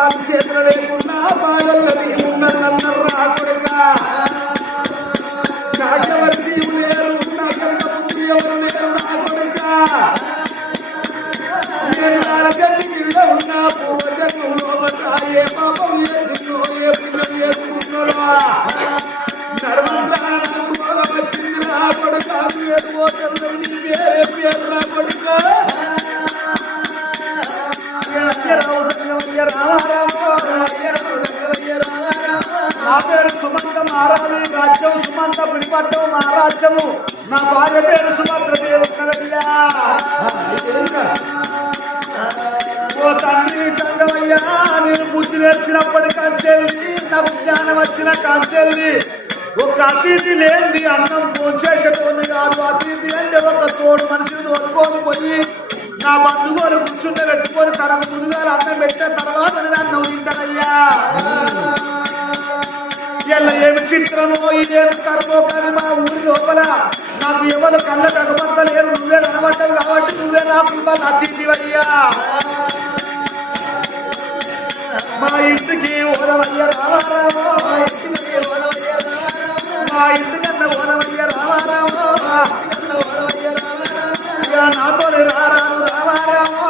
కాలు చేతులు లేకున్నా బాగల్లో నీవున్నదన్నారు రా కొడుక నాకెవరు నీవు లేరు నాకెవరు ముందు ఎవరు లేరు నా కొడుక నేను నాలుగంటి కింద ఉన్నా పూర్వజన్మలో ఏ పాపం చేసిందో ఏ పుణ్యం చేసుకున్నాడో నడవంతాన నాకు బాగా వచ్చింది నా కొడుక పేరు పోతుంది నీ పేరే పేరు నా కొడుక నా పేరు సుమంత మారాలి రాజ్యం సుమంత పులిపట్టం మా రాజ్యము నా భార్య పేరు సుమంత్ర దేవున్నదయ్యా ఓ తండ్రి సంగమయ్యా నేను బుద్ధి నేర్చినప్పటి కంచెల్లి నాకు జ్ఞానం వచ్చిన కంచెల్లి ఒక అతిథి లేనిది అన్నం చేసేటోని కాదు అతిథి అంటే ఒక తోడు మనిషిని తోడుకొని పోయి నా బంధువులు కూర్చుంటే పెట్టుకొని తనకు ముందుగా అన్నం పెట్టిన తర్వాత నేను అన్నం తింటానయ్యా ఇలా ఏమి చిత్రమో ఇదేమి కర్మో కానీ మా ఊరి లోపల నాకు ఎవరు కళ్ళ కనబడతలేరు నువ్వే కనబడ్డావు కాబట్టి నువ్వే నాకు అతిథివయ్యా మా ఇంటికి ఓదవయ్య రామారామో మా ఇంటికన్నా ఓదవయ్య రామారామో నాతో రారాదు రామారామో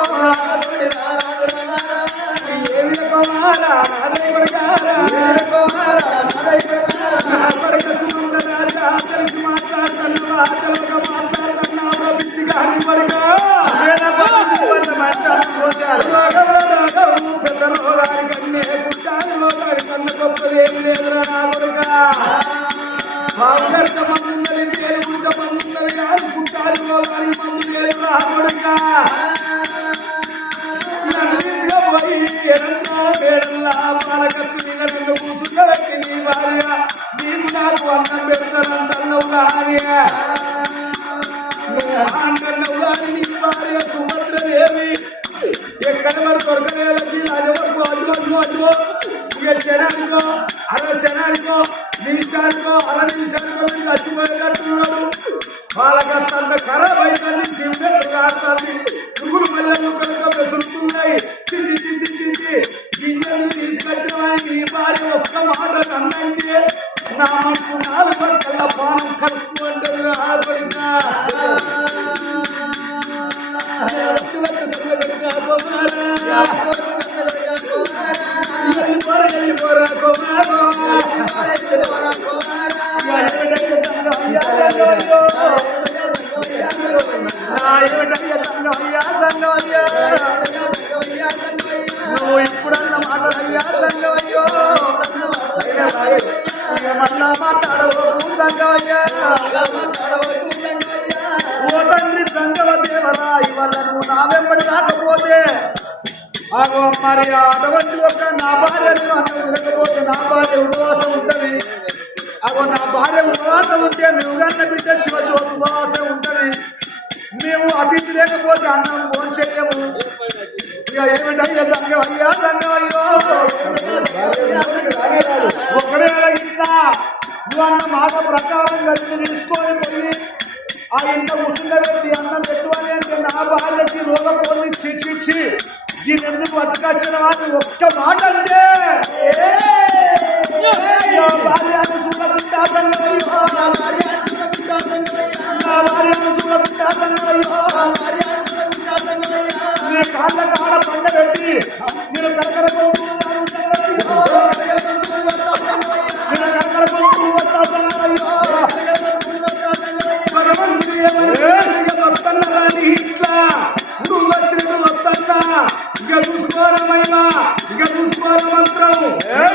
ఎక్కడ వరకు దొరకలేదు శనానికో అలా శనానికో నిమిషానికో అలా నిమిషానికో చచ్చిపోయేటట్టున్నాడు వాళ్ళకి అంత ఖరాబ్ అయిపోయింది సిమెంట్ రాస్తుంది పురుగులు మల్లెలు కనుక వెసులుతున్నాయి చిచి చిచి చిచి గింజలు తీసుకొచ్చిన వాడిని ఈ భార్య ఒక్క మాట అన్నైతే నా మనసు నాలుగు పక్కల పానం కలుపు అంటారు నువ్వు ఇప్పుడన్న మాటలయ్యా సంగమయ్యో మళ్ళా మాట్లాడవద్దు సంగమయ్యా ఓ తండ్రి సంగమ దేవరా ఇవాళ నువ్వు నా వెంబడి రాకపోతే అగో మరి అటువంటి ఒక నా భార్య అన్నం తినకపోతే నా భార్య ఉపవాసం ఉంటుంది అగో నా భార్య ఉపవాసం ఉంటే నువ్వు కన్న బిడ్డ శివజ్యోతి ఉపవాసం ఉంటుంది మేము అతిథి లేకపోతే అన్నం ఫోన్ చెయ్యము ఇక ఏమిటయ్యా సంగమయ్యా సంగమయ్యో ఒకవేళ ఇట్లా నువ్వు అన్న మాట ప్రకారం కలిసి తీసుకొని పోయి ఆ ఇంట్లో ముసుండ పెట్టి అన్నం పెట్టు అని అంటే నా భార్యకి రోగపోని శిక్షించి దీని ఎందుకు పట్టుకొచ్చిన వాడిని ఒక్క మాట అంటే భార్యను చూడకుండా సంగమయ్యో నా భార్యను చూడకుండా సంగమయ్యో నీ కాళ్ళ కాడ పండ పెట్టి నేను కరకర పంపులు వస్తా సంగమయ్యో వస్తున్నారని ఇట్లా నువ్వు వచ్చినట్టు వస్తున్నా ఇక చూసుకోరమైనా ఇక చూసుకోర మంత్రం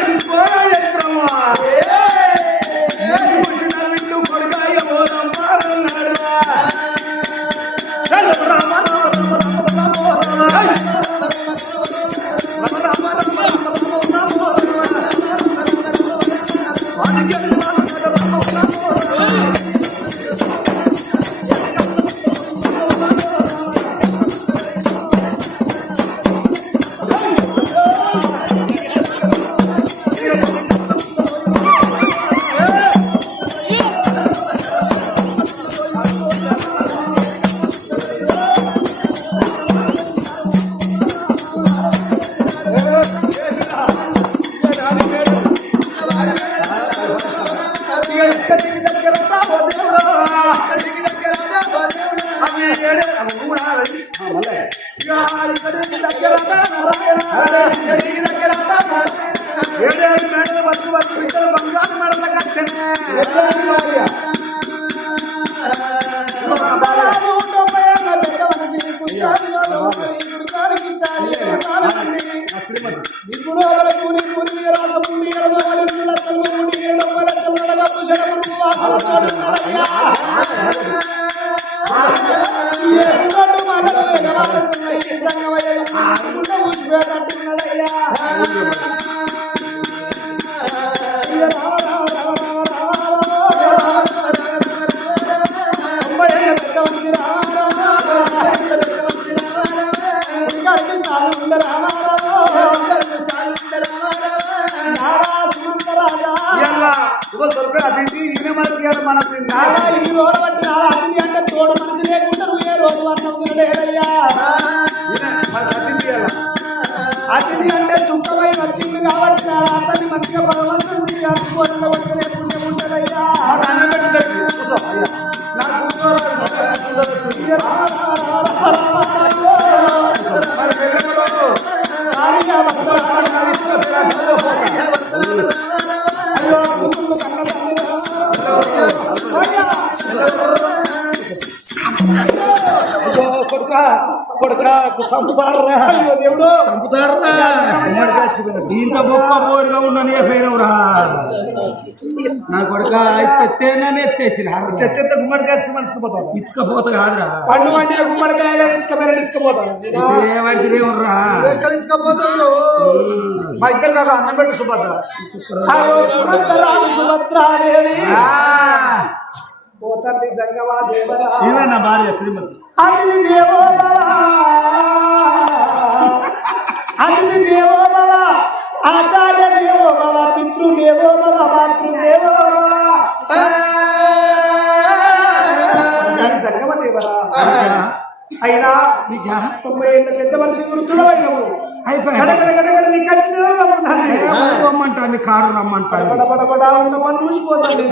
చూసుకోర యంత్రమా వింటూ కొడుకాయ పోదాం పారన్నాడు రామ రామ రామ రామ రామ అతిథి అంటే సుఖమైన వచ్చింది కాబట్టి అతన్ని మంచిగా భగవంతుడిని అర్థం ఉంటుందయ్యా. చంపుతారా దేవుడు చంపుతారా ఇంత బొక్క బోరుగా ఉండని పోయినవురా నా కొడుక ఎత్తేనని ఎత్తేసిన ఎత్తేస్తే గుమ్మడికాయ మనిషిపోతావు ఇచ్చుకపోతా కాదురా పండు పండిన గుమ్మడికాయ ఇచ్చుకపోతాను ఏమంటే ఏమర్రా మా ఇద్దరు కాక అన్నం పెట్టి సుభద్ర సుభద్రాదేవి పోతండి జంగమా దేవరా ఏమైనా భార్య శ్రీమతి అతిథి దేవో భవ అతిథి దేవో భవ ఆచార్య దేవో భవ పితృదేవో భవ మాతృదేవో భవ జంగమ దేవరా అయినా 90 ఏళ్ళ పెద్ద మనిషి వృద్ధుడు అయినవు రమ్మంటాను కారు రమ్మంటాను ఉన్న పని చూసిపోతాను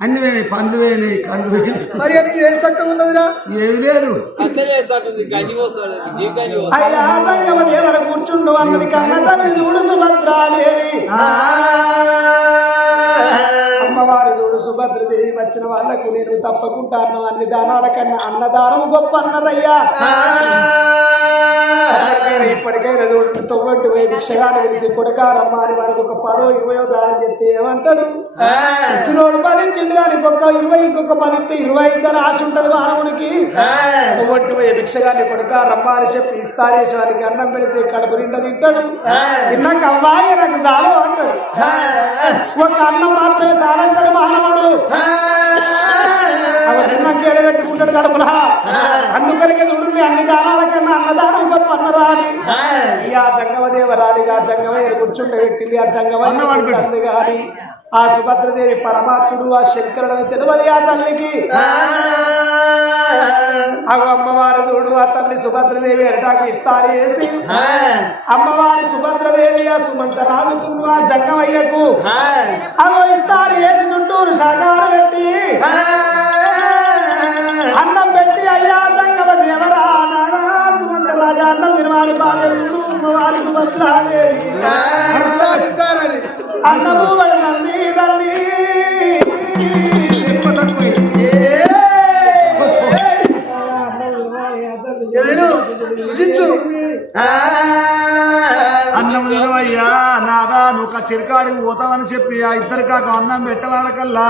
అన్ని వేనాయి పండ్లు వేనాయి కళ్ళు వేనాయి మరి అది ఏం చక్కగా ఉన్నదిరా ఏమి లేదు దేవర కూర్చుండు అన్నది కన్నతల్లి చూడు సుభద్రాదేవి అమ్మవారు చూడు సుభద్రదేవి వచ్చిన వాళ్ళకు నేను తప్పకుండా అన్ని దానాల కన్నా అన్నదానం గొప్ప అన్నరయ్యా. ఇప్పటికైనా చూడు 90 భిక్షగాలు వెలిసి కొడకారమ్మ అని వారికి ఒక 10 20 దానం చెప్తే ఏమంటాడు ఇచ్చినోడు 10 ఇచ్చిండు కానీ ఇంకొక 20 ఇంకొక 10 ఇస్తే 20 అని ఆశ ఉంటది మానవునికి. 90 భిక్షగాన్ని కొడకారమ్మ అని చెప్పి ఇస్తారేసి వారికి అన్నం పెడితే కడుపు నిండా తింటాడు. తిన్నాక అమ్మాయి నాకు చాలు అంటాడు. ఒక అన్నం మాత్రమే సాలంటాడు మానవుడు. తిన్నాక ఎడబెట్టుకుంటాడు కడుపులా. అందుకనికే చూడండి అన్ని దానాల కన్నా అన్నదానం గొప్ప అన్నరాని ఆ జంగమదేవరాలిగా జంగమయ్య కూర్చుంటే పెట్టింది. ఆ జంగమయ్య గాని ఆ సుభద్రదేవి పరమాత్ముడు ఆ శంకరుడు తెలియదు ఆ తల్లికి. అమ్మవారి చూడు ఆ తల్లి సుభద్రదేవి ఎరటాకి ఇస్తారు వేసి అమ్మవారి సుభద్రదేవి ఆ సుమంత రాజుకును ఆ జంగమయ్యకు అగో ఇస్తారు వేసి చుట్టూరు షాకారు పెట్టి అన్నం పెట్టి అయ్యా జంగమ దేవరా సుమంత రాజా అన్నం తినవారి బాధలు వారి సుభద్రాదేవి అన్నము నంది తల్లి అన్నం అయ్యా నాదా నువ్వు చిరకాడికి పోతావని చెప్పి ఆ ఇద్దరు కాక అన్నం పెట్టవాళ్ళకల్లా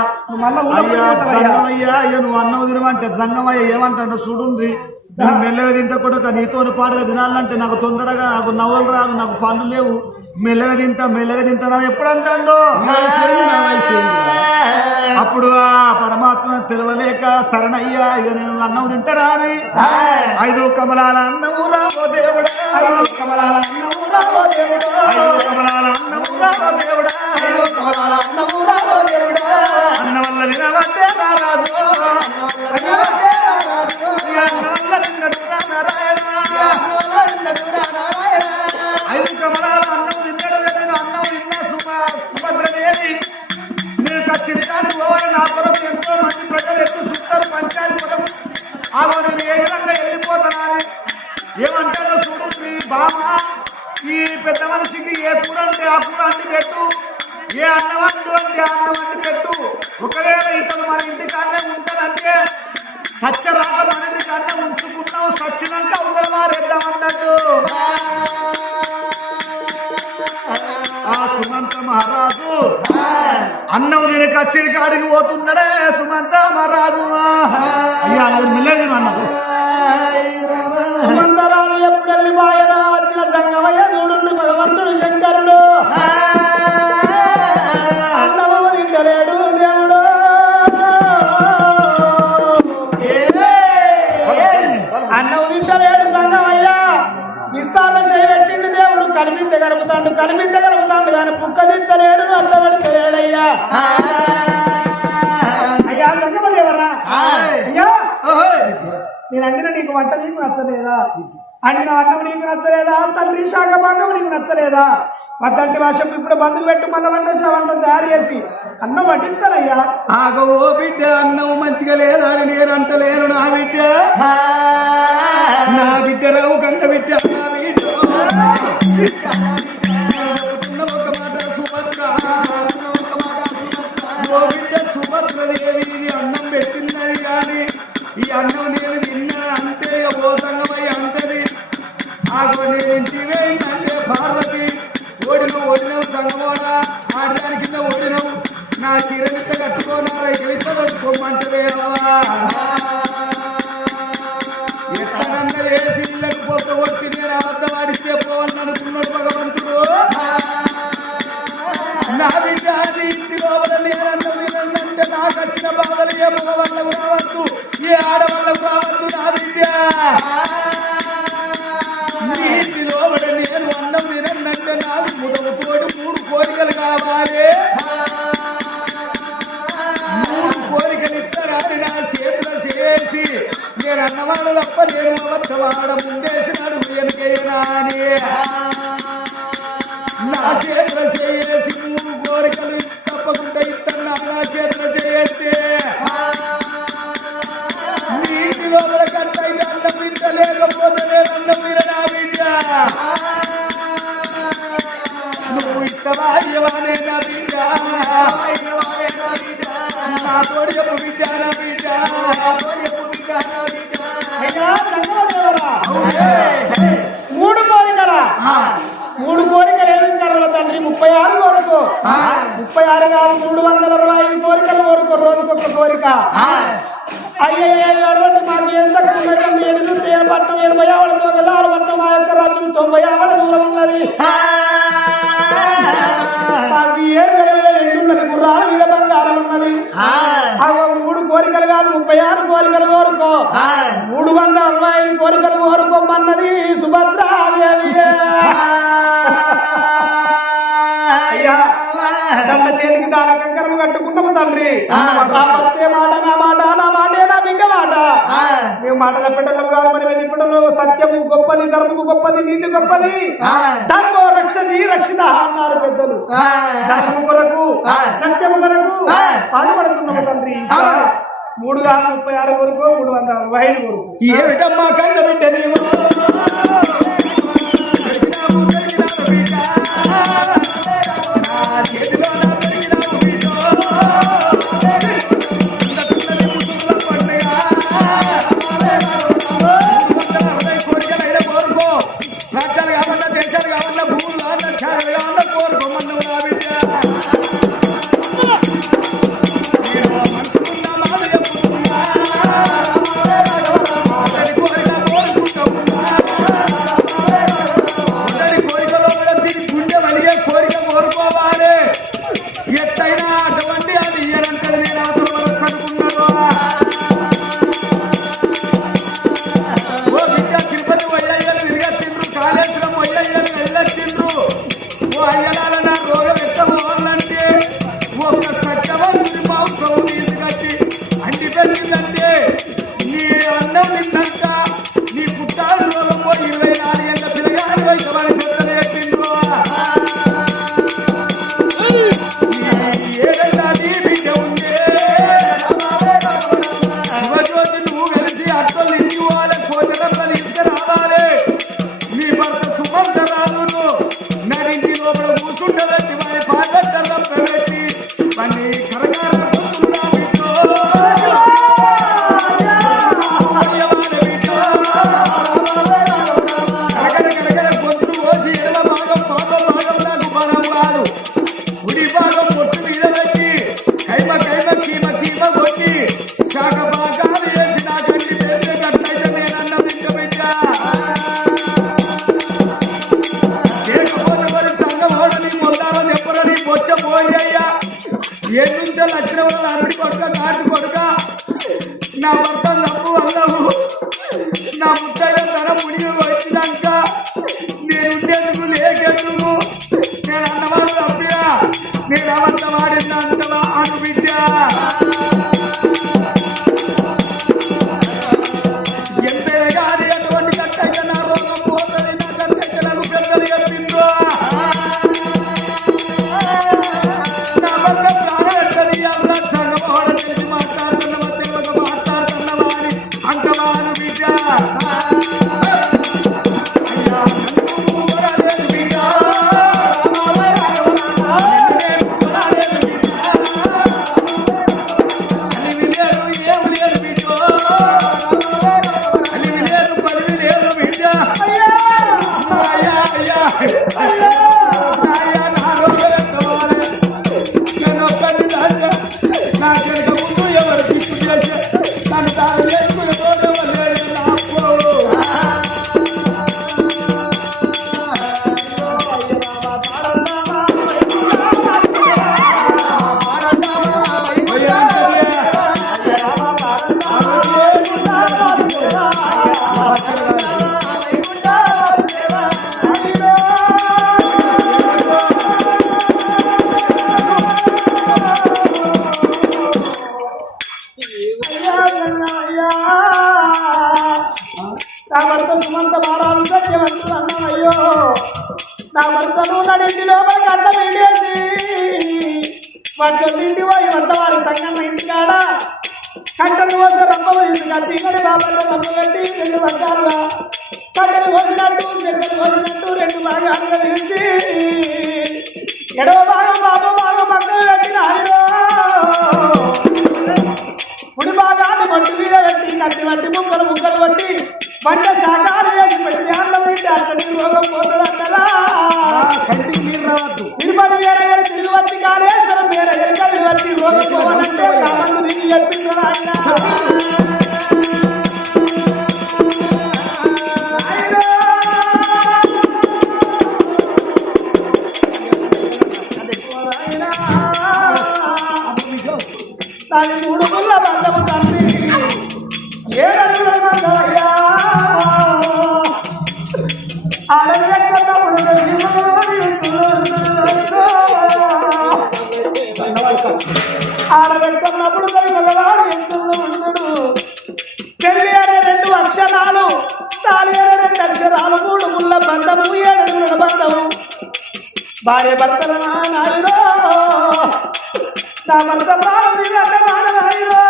అయ్యా జంగమయ్యా అయ్యా నువ్వు అన్నం తినవంటే జంగమయ్య ఏమంటాడు చూడుండ్రి నువ్వు మెల్లగా తింటా కూడా నీతో పాటుగా తినాలంటే నాకు తొందరగా నాకు నవ్వులు రాదు నాకు పనులు లేవు మెల్లగా తింటానని ఎప్పుడు అంటాడు. అప్పుడు ఆ పరమాత్మ తెలవలేక శరణయ్యా ఇక నేను అన్నం తింటారా అని 5 కమలాల అన్నము రావో దేవుడా 5 కమలాల అన్నము రావో దేవుడా 5 కమలాల అన్నము రావో దేవుడా 5 కమలాల అన్నము రావో దేవుడా అన్న వల్ల తినవద్దే రారాజు అన్న వల్ల తిన్నడు నారాయణ 5 కమలాల అన్నం తిన్నాడు నేను అన్నం తిన్నా సుభద్రదేవి నేను చిరకాడు పోవాలి నా కొరకు ఎంతో మంది ప్రజలు ఎత్తు చూస్తారు పంచాయతీ కొరకు ఆగో నేను ఏ విధంగా వెళ్ళిపోతానని ఏమంటాడో చూడు బామ ఈ పెద్ద మనిషికి ఏ కూర అంటే ఆ కూర అంటి పెట్టు ఏ అన్నం వండు అంటే ఆ అన్నం వండి పెట్టు ఒకవేళ ఇతను మన ఇంటికాన్నే ఉంటాడంటే సత్య రాక మన ఇంటికాన్నే ఉంచుకున్నావు సచ్చినాక అవతల మారేద్దామన్నాడు. అన్నం తిని కచ్చిరి కాడికి పోతున్నాడే సుమంత మహారాజు అయ్యా మిల్లది అన్న సుమంతరాలు ఎప్పుడు బాయన వచ్చిన సంగమయ్య చూడు భగవంతుడు శంకరుడు అన్నము తింటలేడు దేవుడు అన్నము తింటలేడు సంగమయ్య విస్తారణ చేయబెట్టింది దేవుడు కనిపించగలుగుతాడు కానీ పుక్క తింటలేడు అల్ల పెడతలేడయ్యా అయ్యా సంగమదేవరా అయ్యా నేను అండిన నీకు వంట నీకు నచ్చలేదా అండిన అన్నం నీకు నచ్చలేదా తండ్రి శాఖ భాగం నీకు నచ్చలేదా మద్దంటి భాషకు ఇప్పుడు బంధువు పెట్టు మళ్ళీ వంట తయారు చేసి అన్నం వడ్డిస్తానయ్యా ఆగో బిడ్డ అన్నం మంచిగా లేదా అని నేను అంటలేను నా బిడ్డ రావు కంట బిడ్డ నా బిడ్డ ఒక మాట సుభద్ర ఓ బిడ్డ సుభద్రదేవి ఇది అన్నం పెట్టినది కానీ ఈ అన్నం నేను తిన్నా అంతే ఓ సంగమయ్య అంటది ఆగో నేను ఇంటివేంటే పార్వతి ఓడినవు సంగమోడా ఆడదాని కింద ఓడినవు నా చీరమిత్త కట్టుకోనారా ఎలిత కట్టుకోమంటవే అవ్వా ఎట్లనన్నా వేసి ఇళ్ళకి పొక్క కొట్టి నేను అబద్ధం ఆడిస్తే పోవాలని అనుకున్నాడు భగవంతుడు నా బిడ్డ నీ ఇంటి లోపల నేనన్నం తినంటే నాకు వచ్చిన బాధలు ఏ మగ వాళ్ళకు రావద్దు ఏ ఆడవాళ్ళకు రావద్దు నా బిడ్డ నీ ఇంటి లోపల నేను అన్నం తినంటే నాకు ముదవుతోటి 3 కోరికలు కావాలి 3 కోరికలు ఇస్తారని నా చేతులు చేసి నేను అన్నవాడు తప్ప నేను అబద్ధవాడ ముందేసినాడు వెనుకైనా అని నా చేతులు చేసి 3 కోరికలు తప్పకుండా ఇస్తాను నా చేతులు చేస్తే నీటి లోపల కట్టయితే అన్నం తింటలేకపోతే నేను అన్నం తిననా బిడ్డ నువ్వు ఇష్టవానే నా బిడ్డ నా తోడు చెప్పు బిడ్డ నా బిడ్డ అయ్యా సంగమదేవరా 3 కోరికలా 3 కోరికలు ఏమి కర్రల తండ్రి 36 కోరుకో 36 కాదు 365 కోరికలు కోరుకో రోజుకొక కోరిక అయ్యే అటువంటి మాకు ఏం తక్కువ ఎడుగుతే పట్టం 80 ఆవడతో కదా 6 పట్టం మా యొక్క రాజ్యం 90 ఆవడ దూరం ఉన్నది మాకు ఎండున్నది గుర్రాల మీద బంగారం ఉన్నది 3 కోరికలు కాదు 36 కోరికలు కోరుకో 365 కోరికలు కోరుకోమన్నది సుభద్రాదేవి అయ్యా దండ చేతికి దాని కంకరము కట్టుకున్నాము తండ్రి భర్తే మాట నా మాటే నా బిడ్డ మాట మేము మాట తప్పటం కాదు మనం తిప్పటంలో సత్యము గొప్పది ధర్మము గొప్పది నీతి గొప్పది ధర్మో రక్షది రక్షిత అన్నారు పెద్దలు ధర్మము కొరకు సత్యము కొరకు పాటుపడుతున్నాము తండ్రి 3 కాదు 36 కొరకు 365 కొరకు ఏమిటమ్మా కన్న బిడ్డ నీవు రాజ్యాలు కావాలన్నా దేశాలు కావాలన్నా భూములు కావాలన్నా చాలు కావాలన్నా కోరుకోమన్నావు నా బిడ్డ మనసుకున్నా మాట చెప్పుకున్నా కోరిక కోరుకుంటున్నా నా భర్త తప్పు అన్నావు నా ముద్దయ్య తన ముడిని వచ్చినాక నేను ఉండేందుకు లేకెందుకు నేను అన్నవాడు తప్పిగా నేను అబద్ధమాడిందంటవా అను బిడ్డ ఎంతైనా కానీ అటువంటి కట్టయితే నా రోగం పోతుంది నా కట్టయితే నాకు పెద్దలు చెప్పిందో నా భర్త ప్రాణం ఎట్టని అలా సంగమోడ తెలిసి మాట్లాడుతున్నవా తెలియక మాట్లాడుతున్నవా అని అంటవా అను బిడ్డ అయ్యా నువ్వు కొనలేదు బిడ్డ నేను కొనలేదు బిడ్డ అలివి లేదు ఏమి లేదు బిడ్డ అలివి లేదు పలివి లేదు బిడ్డ అయ్యా అయ్యా అయ్యా నా రోగం ఎంతవాలే నేను ఒక్కడిని దాకా నా వెనక ముందు ఎవరు దిక్కు చేసి నన్ను తాను చేసుకుని రోగం లేదు నాకు నా భర్త సుమంత మారాలు సత్యవంతులు అన్నమయ్యో నా భర్తను నడింటి లోపలికి అడ్డ వెళ్ళేసి వాటిలో తిండి పోయి వంట వారి సంఘం ఇంటికాడ కంటలు కోసి రమ్మ తీసుగా చీకటి బాబల్లో రమ్మ పెట్టి 2 వర్గాలుగా కంటలు కోసినట్టు చెక్కలు కోసినట్టు 2 భాగాలుగా తీర్చి ఎడవ భాగం బాబు భాగం పక్కన పెట్టిన ఆయన కుడి భాగాన్ని మట్టి మీద పెట్టి కట్టి మట్టి ముక్కలు కొట్టి వంట శాఖలు వేసి పెట్టి అన్నం తింటే అతని రోగం పోతుందంటారా కంటికి నీళ్ళు రావద్దు తిరుపతి వేరే తిరిగి వచ్చి కాళేశ్వరం వేరే కలిసి వచ్చి రోగం పోవాలంటే కామందు నీకు చెప్పింది ఆయన దాని 3 ముళ్ళ బంధము తండ్రి 7 అడుగుల బంధమయ్యా ఆడబెట్టుకున్నప్పుడు మగవాడు ఎంతుల్లో ఉండడు పెళ్లి అనే 2 అక్షరాలు తాళి అనే 2 అక్షరాలు 3 ముళ్ళ బంధము 7 అడుగుల బంధము భార్య భర్తల నాయుడో నా భర్త ప్రాణి నాయుడో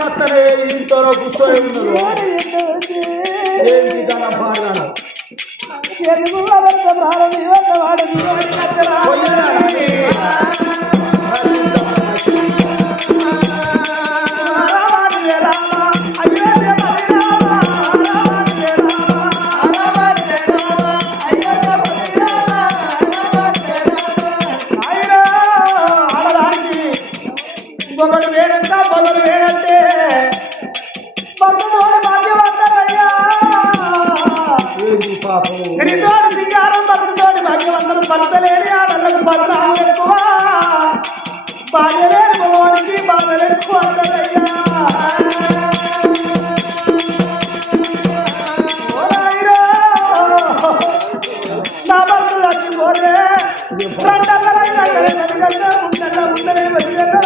సత్తనే ఇంట్లో కూర్చొని ఉన్నారు ఏంటి దాని బాగా చేతుల భర్త ప్రాణి వాడు ఇంకొకటి వేరంట మొదలు వేరంటే భర్తతోటి భాగ్యవంతరయ్యా శ్రీతోటి సింగారం భర్తతోటి భాగ్యవంతరం భర్త లేని ఆడలకు బలరాము ఎక్కువ భార్య లేని మగవానికి బాధలు ఎక్కువ అంటారయ్యా నా భర్త చచ్చిపోతే ఉండలే వచ్చారు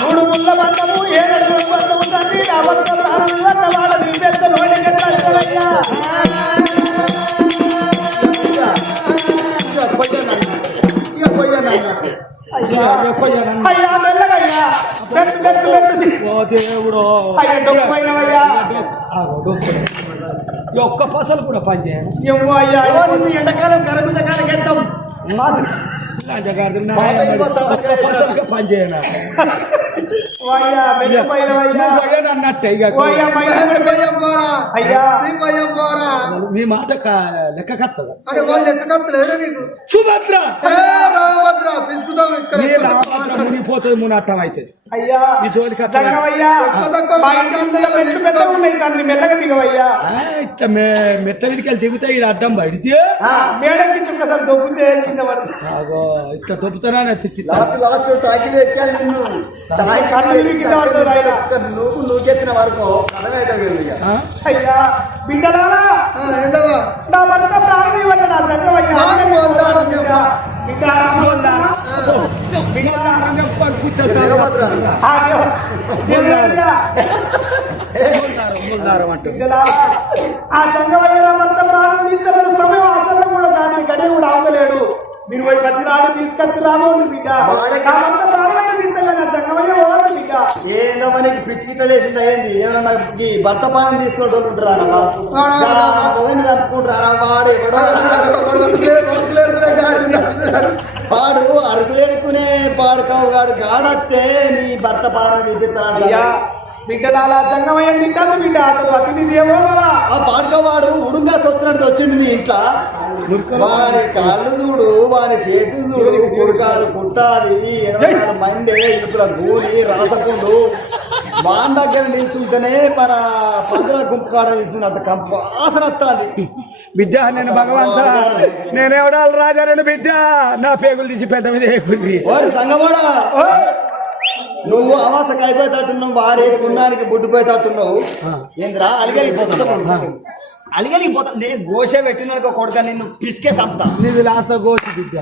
3 ముళ్ళ బంధము 7 అడుగుల బంధము తండ్రి నా భర్త ప్రాణం వాళ్ళ నీ పెద్ద నోటికెళ్ళయ్యా అయ్యా మెల్లగయ్యా దేవుడు అయ్యా డొక్కుపోయినవయ్యా ఒక్క పసలు కూడా పనిచేయను ఏమో అయ్యా ఎండాకాలం కరబిజకాలం గెట్టం పనిచేయను అన్నట్టే అయ్యా మీ మాట లెక్క కత్తదా అంటే వాళ్ళు లెక్క కత్తలేరా నీకు సుభద్ర రామభద్ర పిసుకుతాం ఇక్కడ నీ రామభద్ర మునిగిపోతుంది మునట్టం అయితే అయ్యా ఈ జోలికి జంగమయ్యా మా ఇంటి ముందర మెట్లు పెద్దగా ఉన్నాయి తండ్రి మెల్లగా దిగవయ్యా ఇట్లా మెట్ట మీదకి దిగుతా ఈ అడ్డం పడితే మేడంకి చుక్కసారి దొబ్బితే కింద పడుతుంది ఇట్లా దొబ్బుతానా తిక్కితా లాస్ట్ తాకిడి ఎక్కాలి నిన్ను కళ్ళు తిరిగి కింద పడుతుంది ఆయన నువ్వు చెప్పిన వరకు అర్థమైతే అయ్యా బిడ్డలారా ఏంటమ్మా నా భర్త ప్రాణం ఇవ్వండి నా జంగమయ్యా ఆ జంగమయ్య భర్త ప్రాణం తీస్తారని సమయం అసలు కూడా కానీ గడియ కూడా ఆగలేడు మీరు పోయి వచ్చినాడు తీసుకొచ్చి రాబోదు బిడ్డ జంగమయ్య పోవాలి బిడ్డ ఏందో మనకి పిచ్చికిట్ట లేచింది అయింది ఏమన్నా ఈ భర్త పాలన తీసుకుని వాళ్ళు ఉంటారా చంపుకుంటారా వాడు అరుకులేడుకునే పాడుకోగాడు గాడత్తే నీ భర్త పాలన తీపిస్తాడు బిడ్డలాల జంగమయ్య తింటాను బిడ్డ అతను అతిథి దేవో ఆ పాడుకోవాడు ఉడుంగా వచ్చినట్టు వచ్చిండు నీ ఇంట్లో వాడి కాళ్ళు చూడు వాడి చేతులు చూడు కొడుకాలు కుట్టాది 24 మంది ఇప్పుడు గూలి రాసకుండు వాన్ దగ్గర నిల్చుంటేనే మన పందుల గుంపు కాడ నిల్చున్నట్టు కంపాసన వస్తుంది బిడ్డ నేను భగవంత నేనేవడాలి రాజారాణి బిడ్డ నా పేగులు తీసి పెద్ద మీద ఎక్కుంది వారి సంగమాడా నువ్వు అమాసకు అయిపోయేటట్టున్నావు వారే పుణ్యానికి బుడ్డిపోయేటట్టున్నావు ఏంద్రా అలిగలిగిపోతా నేను గోష పెట్టిన కొడుక నిన్ను పిసికే చంపుతా నీది లాస్త గోసి బిడ్డ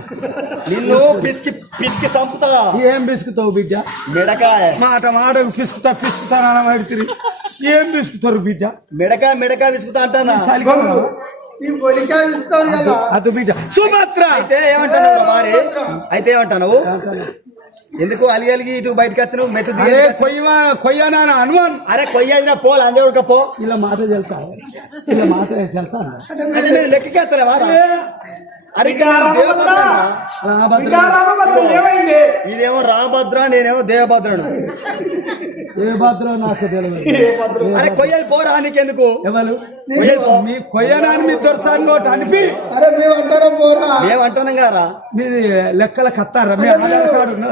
నిన్ను పిసికి చంపుతా ఏం పిసుకుతావు బిడ్డ మెడకాయ మాట పిసుకుతానా అడితే ఏం పిసుకుతారు బిడ్డ మెడకాయ విసుకుతా అంటానా అటు బిడ్డ సుభద్ర అయితే ఏమంటావు ఎందుకు అలిగి ఇటు బయటకు వచ్చి నువ్వు మెట్టు కొయ్యనా హనుమాన్ అరే కొయ్యాదిన పోలు అందే ఉడకపో ఇలా మాట తెలుసా లెక్కకేస్తారా అరే ఇదేమో రామభద్ర నేనేమో దేవభద్రను ఏ భద్ర నాకు తెలియదు అరే కొయ్యాలి పోరా నీకెందుకు ఎవరు మీ కొయ్యనాన్ని మీ దొరసారి నోటి అనిపి అరే మేమంటున్నాం కదా మీది లెక్కల కత్తారా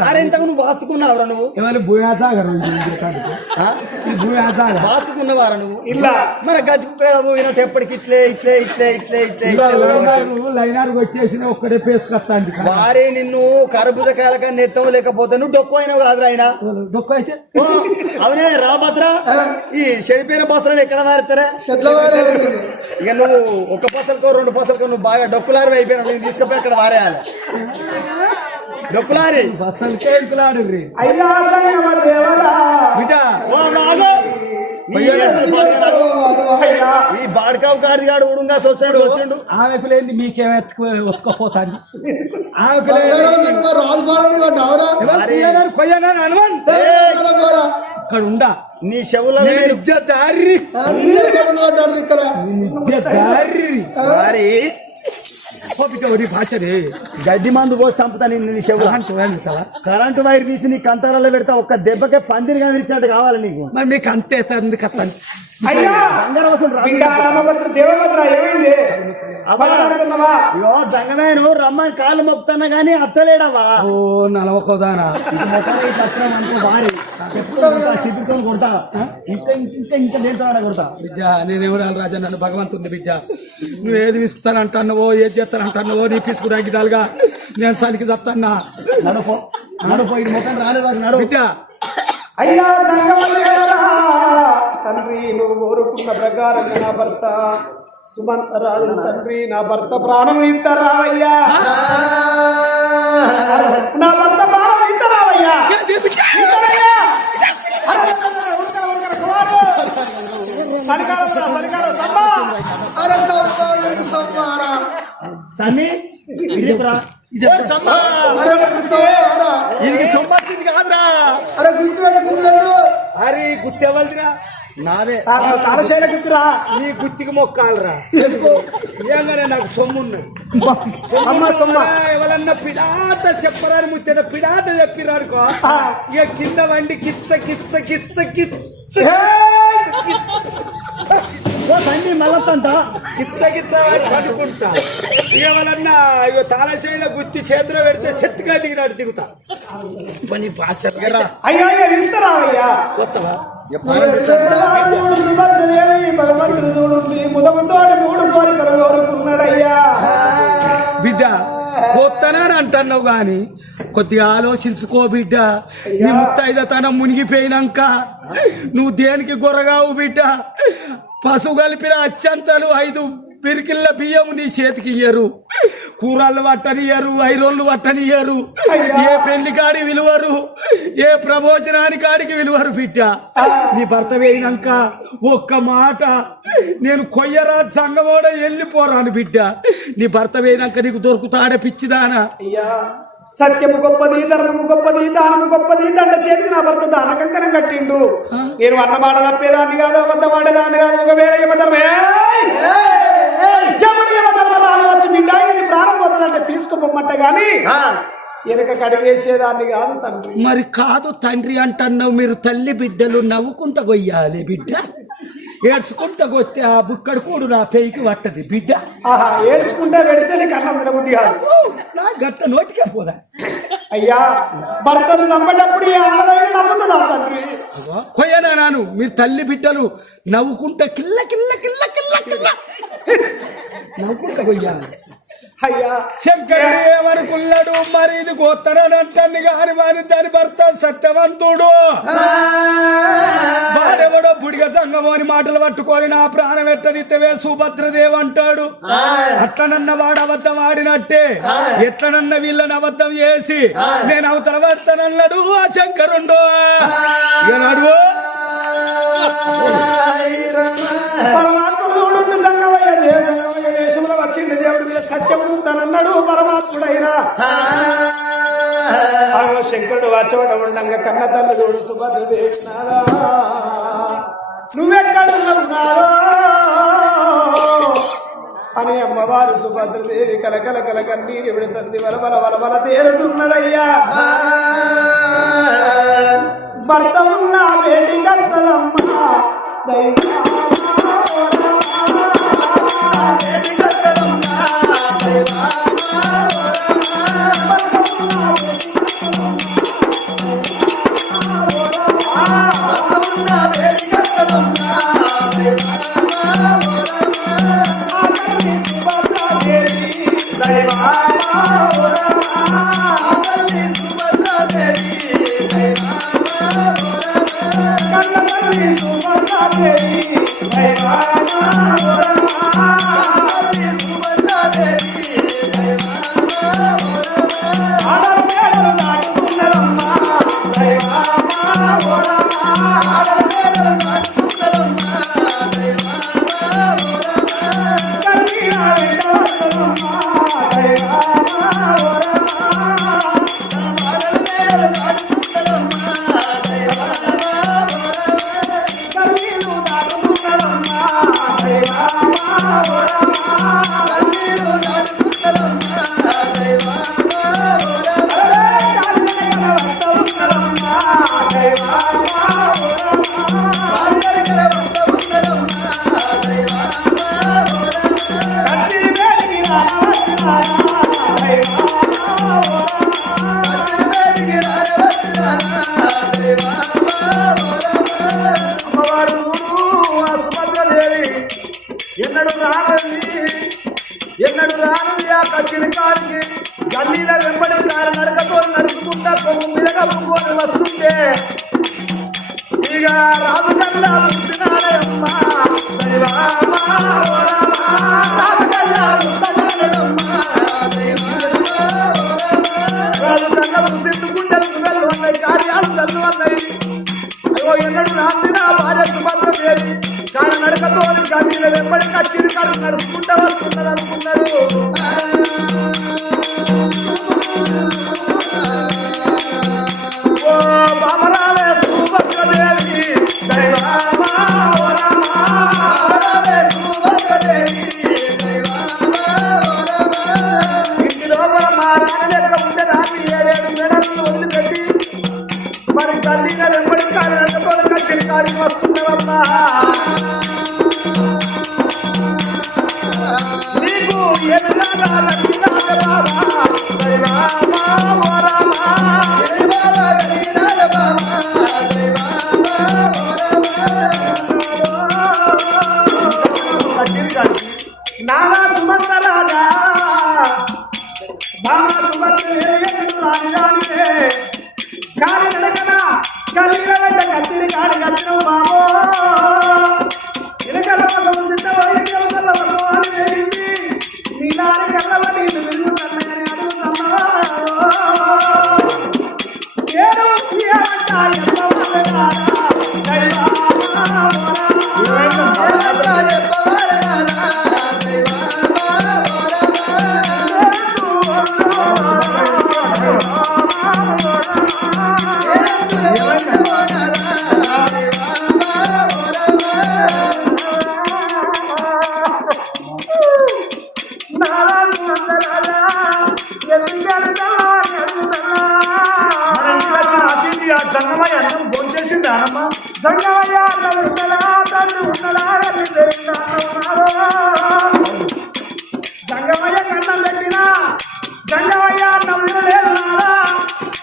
అరే ఇంతకు నువ్వు వాసుకున్నావురా నువ్వు ఎవరు భూయాసాగర్ వాసుకున్నవారా నువ్వు ఇలా మరి గజ్జుకు ఎప్పటికి ఇట్లే లైనార్ వచ్చేసిన ఒక్కడే పేసు కత్తాంది వారే నిన్ను కరబుజ కాలక నెత్తం లేకపోతే నువ్వు డొక్కు అయినావు కాదురా ఆయన డొక్కు అయితే అవునే రామభద్ర ఈ చెడిపోయిన బస్సులను ఎక్కడ మారుతారా ఇక నువ్వు ఒక పసలకో 2 పసలకో నువ్వు బాగా డొక్కులారి అయిపోయినావు నేను తీసుకుపోయి అక్కడ వారేయాలి డొక్కులారి బస్సులకే ఇంకులాడు ఈ బాడకావు గాడు ఉడుగా వచ్చిండు ఆమెకు లేని మీకేమో ఒత్తుకోపోతాను అక్కడ ఉండా నీ చెవుల భాషరే గడ్డి మందు పోసి చంపుతా నీ చెవులు కరెంటు వైర్ తీసి నీ కంతాలలో పెడతా ఒక్క దెబ్బకే పందిరి కనిపించినట్టు కావాలి నీకు మరి మీకు అంతే తండ్రి కత్తాను దేవభద్ర ఏమైంది జంగనాయను రమ్మని కాళ్ళు మొక్కుతున్నా గానీ అత్తలేడవా ఓ నలవకోదానా వారి చెప్పుతో సిద్ధుతో కొడతా ఇంకా దేంతో కొడతా బిడ్డ నేనేమో రాజా నన్ను భగవంతుంది బిడ్డ నువ్వు ఏది ఇస్తానంటున్నావో ఏది చేస్తానంటున్నావో నీ పిసుకు తగ్గిదాలుగా నేను సరికి చెప్తాన్నా నడుపో ఇది మొత్తం రాలేదు నడు బిడ్డ అయ్యా తండ్రి నువ్వు కోరుకున్న ప్రకారంగా నా భర్త సుమంత రాజు తండ్రి నా భర్త ప్రాణం ఇస్తారావయ్యా నా భర్త ప్రాణం ఇస్తారావయ్యా సన్నీ ఇది చొమ్మాల్సింది కాదురా అరే గుర్తెవల్దిరా నాదే తాళశైలకిత్తురా నీ గుత్తికి మొక్కాలరా ఏంగానే నాకు సొమ్మున్నది సొమ్మ ఎవరన్నా పిడాత చెప్పరాని ముచ్చట పిడాత చెప్పిరానుకో ఇక కింద వండి కిచ్చ కిచ్చ కిచ్చ కిచ్చ బండి మళ్ళంత కిచ్చ కిచ్చ పడుకుంటా ఎవరన్నా ఇక తాళశైల గుత్తి చేతిలో పెడితే చెట్టుగా దిగినాడు దిగుతా పని బాగా అయ్యా ఇస్తారా అయ్యా కొత్తవా మూడు కోరికలు కోరుకున్నాడయ్యా బిడ్డ కొత్తనని అంటున్నావు గాని కొద్దిగా ఆలోచించుకో బిడ్డ నీ ముత్తైదతనం మునిగిపోయినాక నువ్వు దేనికి గొరగావు బిడ్డ పశువు కలిపిన అత్యంతలు 5 పిరికిళ్ళ బియ్యం నీ చేతికి ఇయ్యరు కూరళ్ళు పట్టనియ్యరు ఐరోళ్ళు పట్టనియ్యరు ఏ పెళ్లి కాడి విలువరు ఏ ప్రబోజనాని కాడికి విలువరు బిడ్డ నీ భర్త వేయినాక ఒక్క మాట నేను కొయ్యరా సంగమోడ వెళ్ళిపోరాను బిడ్డ నీ భర్త వేయినాక నీకు దొరుకుతాడే పిచ్చిదానా అయ్యా సత్యము గొప్పది ధర్మము గొప్పది దానము గొప్పది దండ చేతికి నా భర్త దాన కంకణం కట్టిండు నేను అన్నమాట తప్పేదాన్ని కాదు అబద్ధమాడేదాన్ని కాదు ఒకవేళ వచ్చి బిడ్డ ఇది ప్రాణం పోతుందంటే తీసుకుపోమంట గాని వెనక కడిగేసేదాన్ని కాదు తండ్రి మరి కాదు తండ్రి అంటున్నావు మీరు తల్లి బిడ్డలు నవ్వుకుంటా కొయ్యాలి బిడ్డ ఏడ్చుకుంటా కొస్తే ఆ బుక్కడు కూడు నా పేయికి పట్టది బిడ్డ ఆహా ఏడ్చుకుంటా పెడితే నీకు అన్నం తినబుద్ధి కాదు గట్ట నోటికే పోదా అయ్యా భర్తను చంపేటప్పుడు ఈ ఆడదైన నమ్ముతుందా తండ్రి కొయ్యనా నాను మీరు తల్లి బిడ్డలు నవ్వుకుంటా కిల్ల కిల్ల కిల్ల కిల్ల కిల్ల నవ్వుకుంటా కొయ్యాలి అయ్యా శంకరుడు ఏమనుకున్నాడు మరి ఇది గోత్తరనంటాన్ని కాని వారి దాని భర్త సత్యవంతుడు వాడెవడో బుడిగ సంగమో అని మాటలు పట్టుకొని నా ప్రాణం ఎట్టదిత్తవే సుభద్రదేవ్ అంటాడు అట్లనన్న వాడు అబద్ధం ఆడినట్టే ఎట్లనన్న వీళ్ళని అబద్ధం చేసి నేను అవతల వస్తానన్నాడు ఆ శంకరుండు ఏనాడు దేశంలో వచ్చింది దేవుడి మీద సత్యముడు తనన్నాడు పరమాత్ముడైనా శంకరుడు వచ్చవట ఉండంగా కన్న తల్లి చూడు సుభద్రదేవి నువ్వెక్కడున్నారో అని అమ్మవారు సుభద్రదేవి కలకల కన్నీరు విడుతుంది వలబల వలబల తేరుతున్నదయ్యా భర్త ఉన్న బేటి కస్తదమ్మా దైవా ఎన్నడు రానుంది ఆ కచ్చిని కాడికి గల్లీల వెంబడి కారు నడకతో నడుచుకుంటా కొమ్ము మీద కప్పుకొని వస్తుంటే ఇక రాజు కల్లా చూసినాడమ్మా రాజు కల్లా రాజు కల్లా చూసి గుండెలు వెళ్ళు అన్నాయి కార్యాలు చల్లు అన్నాయి అయ్యో ఎన్నడు రాంది నా భార్య సుభద్రదేవి కారు నడకతో గల్లీల వెంబడి కచ్చిని కాడు నడుచుకుంటా వస్తున్నారు అనుకున్నాడు ఓ బాబరాలే సుభద్రదేవి దైవమా నానా సుమంత రాజా బామా సుమంత రాజానివే కాడి నడకన కలిగిన వెంట కచ్చిరి కాడి కచ్చినవు బాబో సిరకల్లో సిద్ధపోయి కలసల్లో అని వేడింది నీ నాని కళ్ళ నీళ్ళు విరుగు కన్నయ్యని అడుగుతమ్మా ఏడు సంగమయ్య అన్నం భోంచేసింది అన్నమ్మ సంగమయ్య అన్నం ఉన్నదా తండ్రి ఉన్నదా సంగమయ్య కన్నం పెట్టినా సంగమయ్య అన్నం తినలేదు నాదా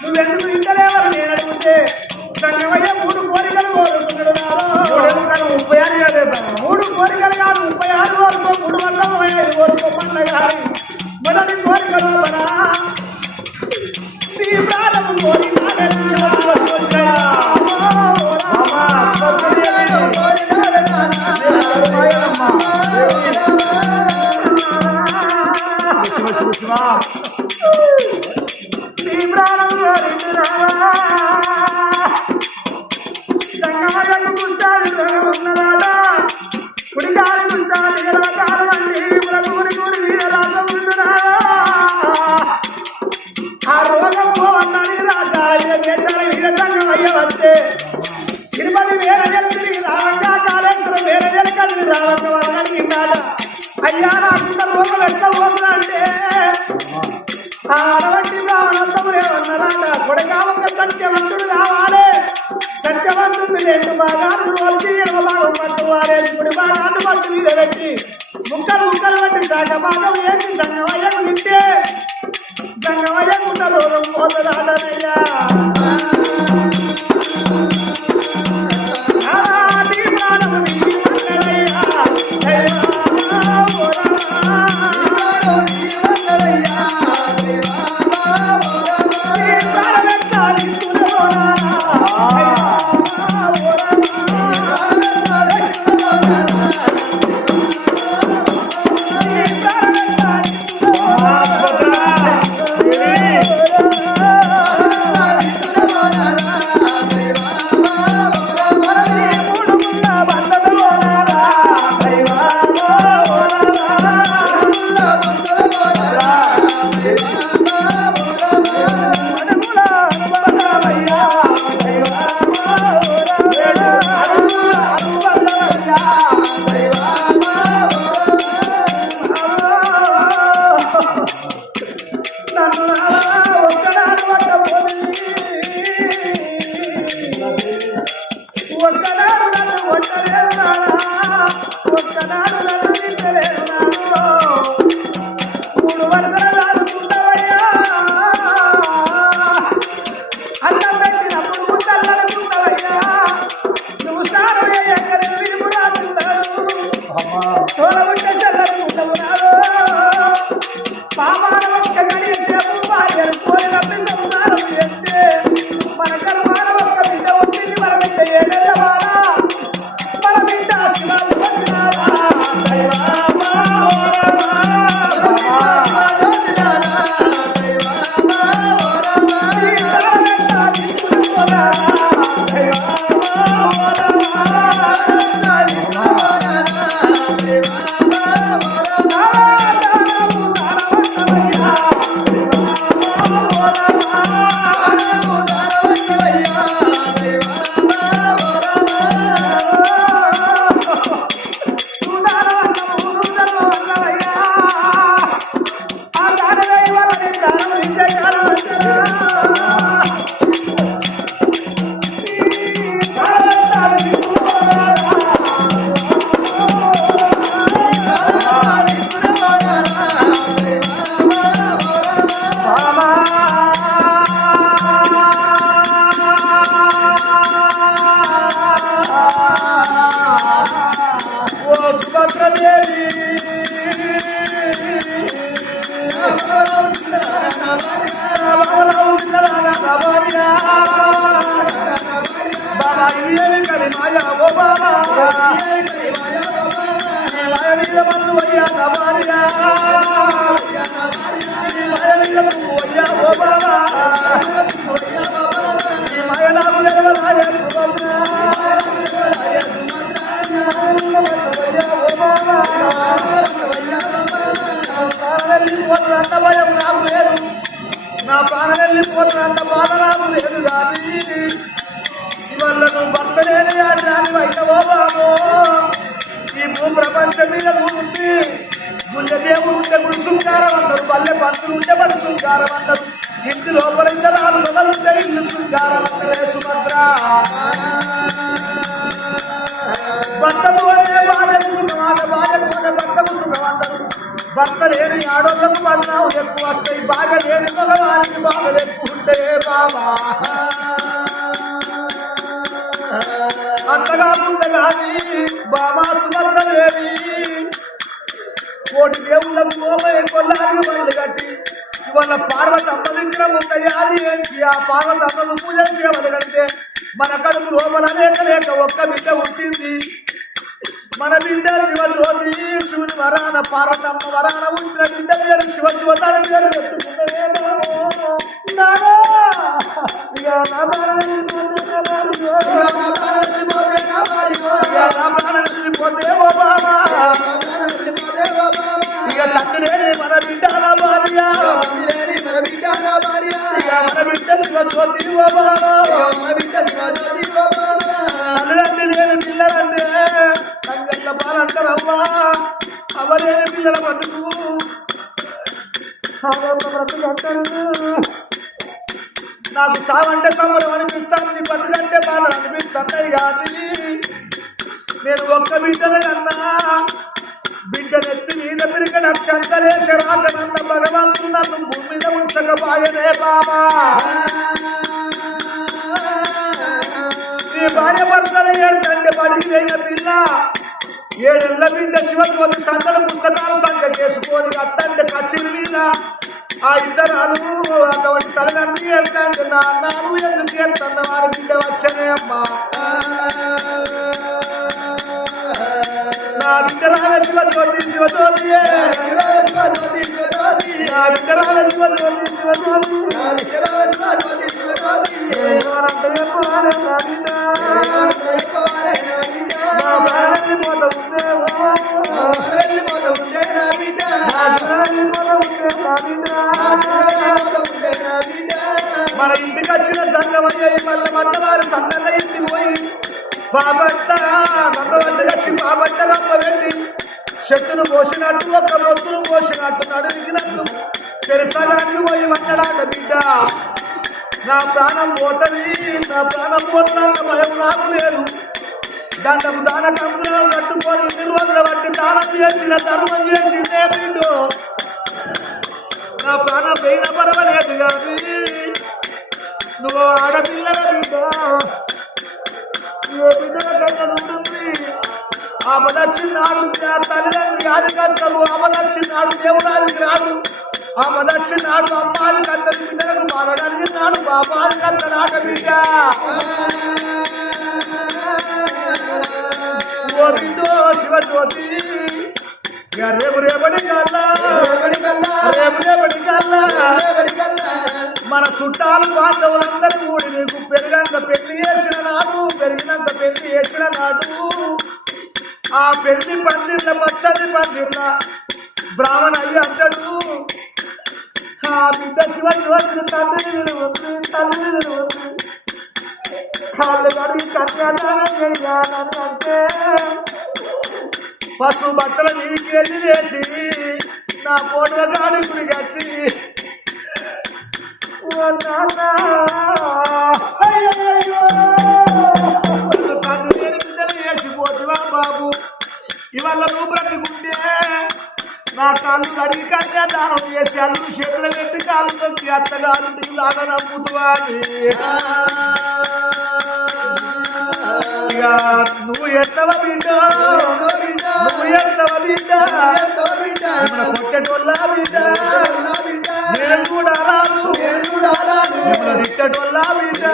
నువ్వెందుకు తింటలేవని నేను అడిగితే సంగమయ్య 3 కోరికలు కోరుకున్నాడు నాదా 3 కోరికలు కాదు 36 కోరుకో 335 కోరుకో పండ్ల గారి మొదటి కోరికలు నీ ప్రాణము కోరి నీ ప్రాణం సంగమయ్యకు పుష్టాలు ఉన్నదాట కుడికాలి పుష్టాలు కాలమండి గురి గురి వీరరాజం ఉంటున్నాడా ఆ రోగం పోవన్నది రాజా దేశాల వీర సంగమయ్య వస్తే 20,000 ఏళ్ళు తిరిగి రావంగా కాళేశ్వరం వేరే కలిగి రావంగా వాళ్ళని అయ్యా నాకు రోగం ఎట్లా పోతున్నా అంటే ఆ అరవట్టి బ్రాహ్మణత్వములేమన్నారాట కొడగా ఒక సత్యవంతుడు కావాలి సత్యవంతుడిని 2 భాగాలు వచ్చి 7వ భాగం పట్టువారే కుడి భాగాన్ని పట్టు మీద పెట్టి ముక్కలు పట్టి శాఖ భాగం వేసి సంగమయ్యకు తింటే సంగమయ్యకున్న రోగం పోతుందాటనయ్యా మీద మన్ను అయ్యా నా భార్య ఈ మాయ మీద తుమ్ము అయ్యా ఓ బాబా ఈ మాయ నాకు ఎదవలాయ వెళ్ళిపోతున్న భయం నాకు లేదు నా ప్రాణం వెళ్ళిపోతున్న బాధ నాకు లేదు కానీ ఇవాళ నువ్వు భర్త లేని ఆడినాని అయినవో బాబో ఈ భూ ప్రపంచం మీద కూర్చుంది గుళ్ళ దేవుడు ఉంటే గుడి శృంగారం అంటారు పల్లె పంతులు ఉంటే పడి శృంగారం అంటారు ఇంటి లోపల ఇద్దరు ఆరు మొదలుంటే ఇల్లు శృంగారం అంటారే సుభద్ర భర్తకు అనే భార్యకు సుఖమాట భార్యకు అనే భర్తకు సుఖం అంటారు భర్త లేని ఆడోళ్ళకు బదనాలు ఎక్కువ వస్తాయి భార్య లేని మగవారికి బాధలు ఎక్కువ ఉంటాయే బాబా అంతగా ఉండగాని బాబా సుభద్రదేవి కోటి దేవుళ్ళకు మోమయ్య కొల్లారికి మళ్ళీ కట్టి ఇవాళ పార్వతమ్మ విగ్రహం తయారు చేయించి ఆ పార్వతమ్మకు పూజలు సేవలు కడితే మన కడుపు లోపల లేక లేక ఒక్క బిడ్డ పుట్టింది మన బిడ్డ శివజ్యోతి శివుని వరాన పార్వతమ్మ వరాన ఉంచిన బిడ్డ పేరు శివజ్యోతి అని పేరు పెట్టుకుంటే వెళ్ళిపోతే ఓ బాబా ఇక తండ్రి లేని మన బిడ్డ నా భార్య మన బిడ్డ శివజ్యోతి ఓ బాబా తల్లిదండ్రి లేని పిల్లలంటే తంగళ్ళ బాలంటారమ్మా అవలేని పిల్లల బతుకు నాకు సావంటే సంబరం అనిపిస్తుంది బతుకంటే బాధలు అనిపిస్తున్నాయి కానీ నేను ఒక్క బిడ్డను కన్నా బిడ్డనెత్తి మీద పెరిగిన నక్షంతరేశ రాకనన్న భగవంతుడు నన్ను భూమి మీద ఉంచకపోయనే బాబా ఈ భార్య భర్తల ఏడుతంటే బడికి అయిన పిల్ల ఏడెళ్ళ బిడ్డ శివజ్యోతి సందడ పుస్తకాలు సంఖ్య చేసుకొని అత్తంటే కచ్చిరి మీద ఆ ఇద్దరాలు అటువంటి తల్లిదండ్రి ఏడుతంటే నా అన్నాను ఎందుకు ఏడుతున్న వారి బిడ్డ వచ్చనే అమ్మా నా బిడ్డ రావే శివజ్యోతి శివజ్యోతి నా బిడ్డ రావే శివజ్యోతి శివజ్యోతి ఎవరంటే చెప్పాలి నా బిడ్డ నా ప్రాణం వెళ్ళిపోతా ఉందే వెళ్ళిపోతా ఉందే నా బిడ్డ మన ఇంటికి వచ్చిన జంగమయ్య మళ్ళీ మన్నవారి సందర్భ ఇంటికి పోయి బాబట్ట నమ్మబట్టగా వచ్చి బాబట్ట రమ్మ పెట్టి చెట్టును పోసినట్టు ఒక మొత్తును పోసినట్టు నడువికినట్టు చెరసగానికి పోయి వన్నడాట బిడ్డ నా ప్రాణం పోతుంది నా ప్రాణం పోతున్న భయం నాకు లేదు దండకు దాన కంకులను కట్టుకొని ఇన్ని రోజుల బట్టి దానం చేసిన ధర్మం చేసిందే బిడ్డు నా ప్రాణం పోయిన పర్వాలేదు కానీ నువ్వు ఆడపిల్లల బిడ్డ ఏ బిడ్డల కన్నా ఉంటుంది ఆపదచ్చినాడు తల్లిదండ్రి ఆది కర్తలు ఆపదచ్చినాడు దేవుడు ఆదికి రాడు ఆపదచ్చినాడు అమ్మాది కర్తలు బిడ్డలకు బాధ కలిగినాడు బాబాది కర్తనాట బిడ్డ ఓ బిడ్డో శివజ్యోతి రేపు రేపటి కల్లా మన చుట్టాలు బాంధవులందరూ కూడి నీకు పెరిగినాక పెళ్లి చేసిన నాడు ఆ పెళ్లి పందిర్ల పచ్చని పందిర్ల బ్రాహ్మణ అయ్యి అంటాడు ఆ బిడ్డ శివజ్యోతిని తండ్రిని విలువద్దు తల్లిని విలువద్దు కాళ్ళు కడిగి కన్యాదానం చేయాలని అంటే పశు బట్టల నీకెళ్ళి వేసి నా పోటువ గాడి గురిగచ్చి తండ్రి లేని బిడ్డలు వేసిపోతున్నా బాబు ఇవాళ నువ్వు బ్రతికుంటే నా కాళ్ళు కడిగి కన్యాదానం చేసి అల్లు చేతులు పెట్టి కాళ్ళు నొక్కి అత్తగారింటికి లాగా నమ్ముతువా ఇక నువ్వు ఎడతవ బిడ్డ నువ్వు ఎడతవ బిడ్డ కొట్టేటోళ్ళ బిడ్డ నేను కూడా రాదు మిమ్మల్ని తిట్టేటోళ్ళ బిడ్డ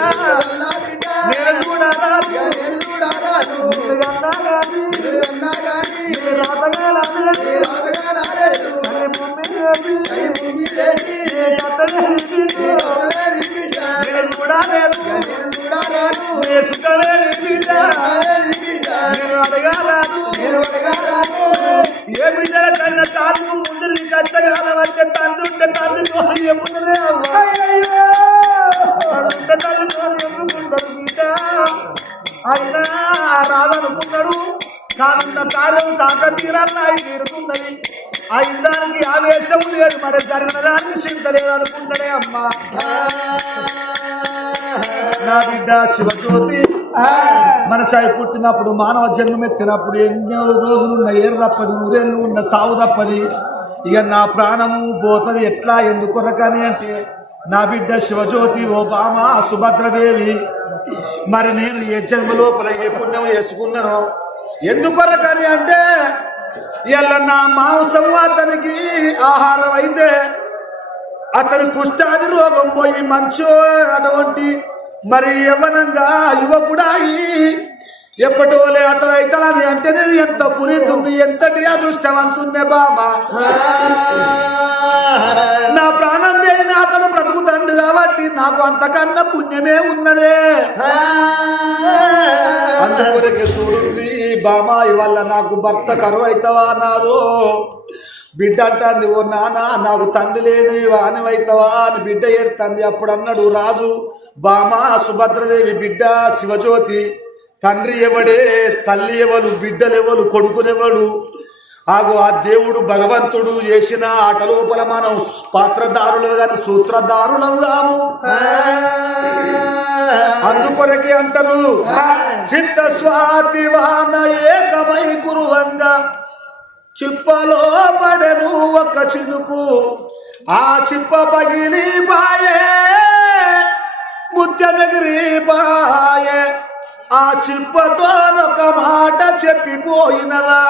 నేను కూడా రాదు రాతగాలని నేను చూడలేదు నేను సుఖమే బిడ్డ నేను అడగారాదు ఏ బిడ్డలకైనా కాలుకు ముందు నీ కష్టకాలం అంటే తండ్రి ఉంటే తండ్రితో ఎప్పుడునే ఉంటే తండ్రితో ఎప్పుడుకుంటాడు బిడ్డ అయినా రాదనుకున్నాడు కానున్న కార్యం కాక తీరన్నా అయి తీరుతున్నది అయిన దానికి ఆవేశం లేదు మరి జరిగిన దానికి చింత లేదనుకుంటాడే అమ్మా నా బిడ్డ శివజ్యోతి మనసాయి పుట్టినప్పుడు మానవ జన్మమెత్తినప్పుడు ఎన్నో రోజులున్న ఏరు తప్పది నూరేళ్ళు ఉన్న సావు తప్పది ఇక నా ప్రాణము పోతుంది ఎట్లా ఎందుకొరకని అంటే నా బిడ్డ శివజ్యోతి ఓ బామ సుభద్రదేవి మరి నేను ఏ జన్మ లోపల ఏ పుణ్యం చేసుకున్నానో ఎందుకొరకని అంటే ఇలా నా మాంసం అతనికి ఆహారం అయితే అతని కుష్ఠాది రోగం పోయి మంచు అటువంటి మరి యవ్వనంగా యువకుడా ఎప్పటోలే అతను అవుతానని అంటే నేను ఎంత పునీతుంది ఎంతటి అదృష్టవంతున్నే బామా నా ప్రాణం పోయిన అతను బ్రతుకుతాడు కాబట్టి నాకు అంతకన్నా పుణ్యమే ఉన్నదే అందుకొరకే చూడండి బామా ఇవాళ నాకు భర్త కరువు అవుతావా నాదో బిడ్డ అంటుంది ఓ నాన్న నాకు తండ్రి లేని వానివైతావా అని బిడ్డ ఏడుతుంది అప్పుడు అన్నాడు రాజు బామా సుభద్రదేవి బిడ్డ శివజ్యోతి తండ్రి ఎవడే తల్లి ఎవరు బిడ్డలెవరు కొడుకునెవడు ఆగో ఆ దేవుడు భగవంతుడు చేసిన ఆట లోపల మనం పాత్రదారులు కానీ సూత్రధారులం కాము అందుకొరకే అంటారు చిత్త స్వాతి వాన ఏకమై కురువంగా చిప్పలో పడెను ఒక చినుకు ఆ చిప్ప పగిలి పాయే ముత్యమెగిరి పాయే ఆ చిప్పతో ఒక మాట చెప్పిపోయినదా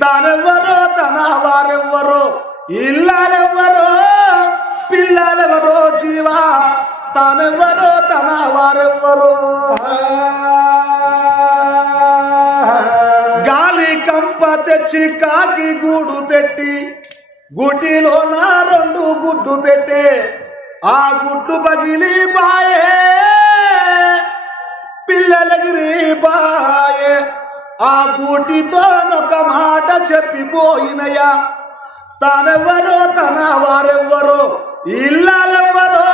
తానెవ్వరో తన వారెవ్వరో ఇల్లాలెవ్వరో పిల్లలెవరో జీవా తానెవ్వరో తన వారెవ్వరో గాలి కంప తెచ్చి కాకి గూడు పెట్టి గుడ్డిలో నా 2 గుడ్డు పెట్టే ఆ గుడ్లు పగిలి పాయే పిల్లలగిరి పాయే ఆ గూటితో ఒక మాట చెప్పిపోయినయా తానెవ్వరో తన వారెవ్వరో ఇల్లాలెవ్వరో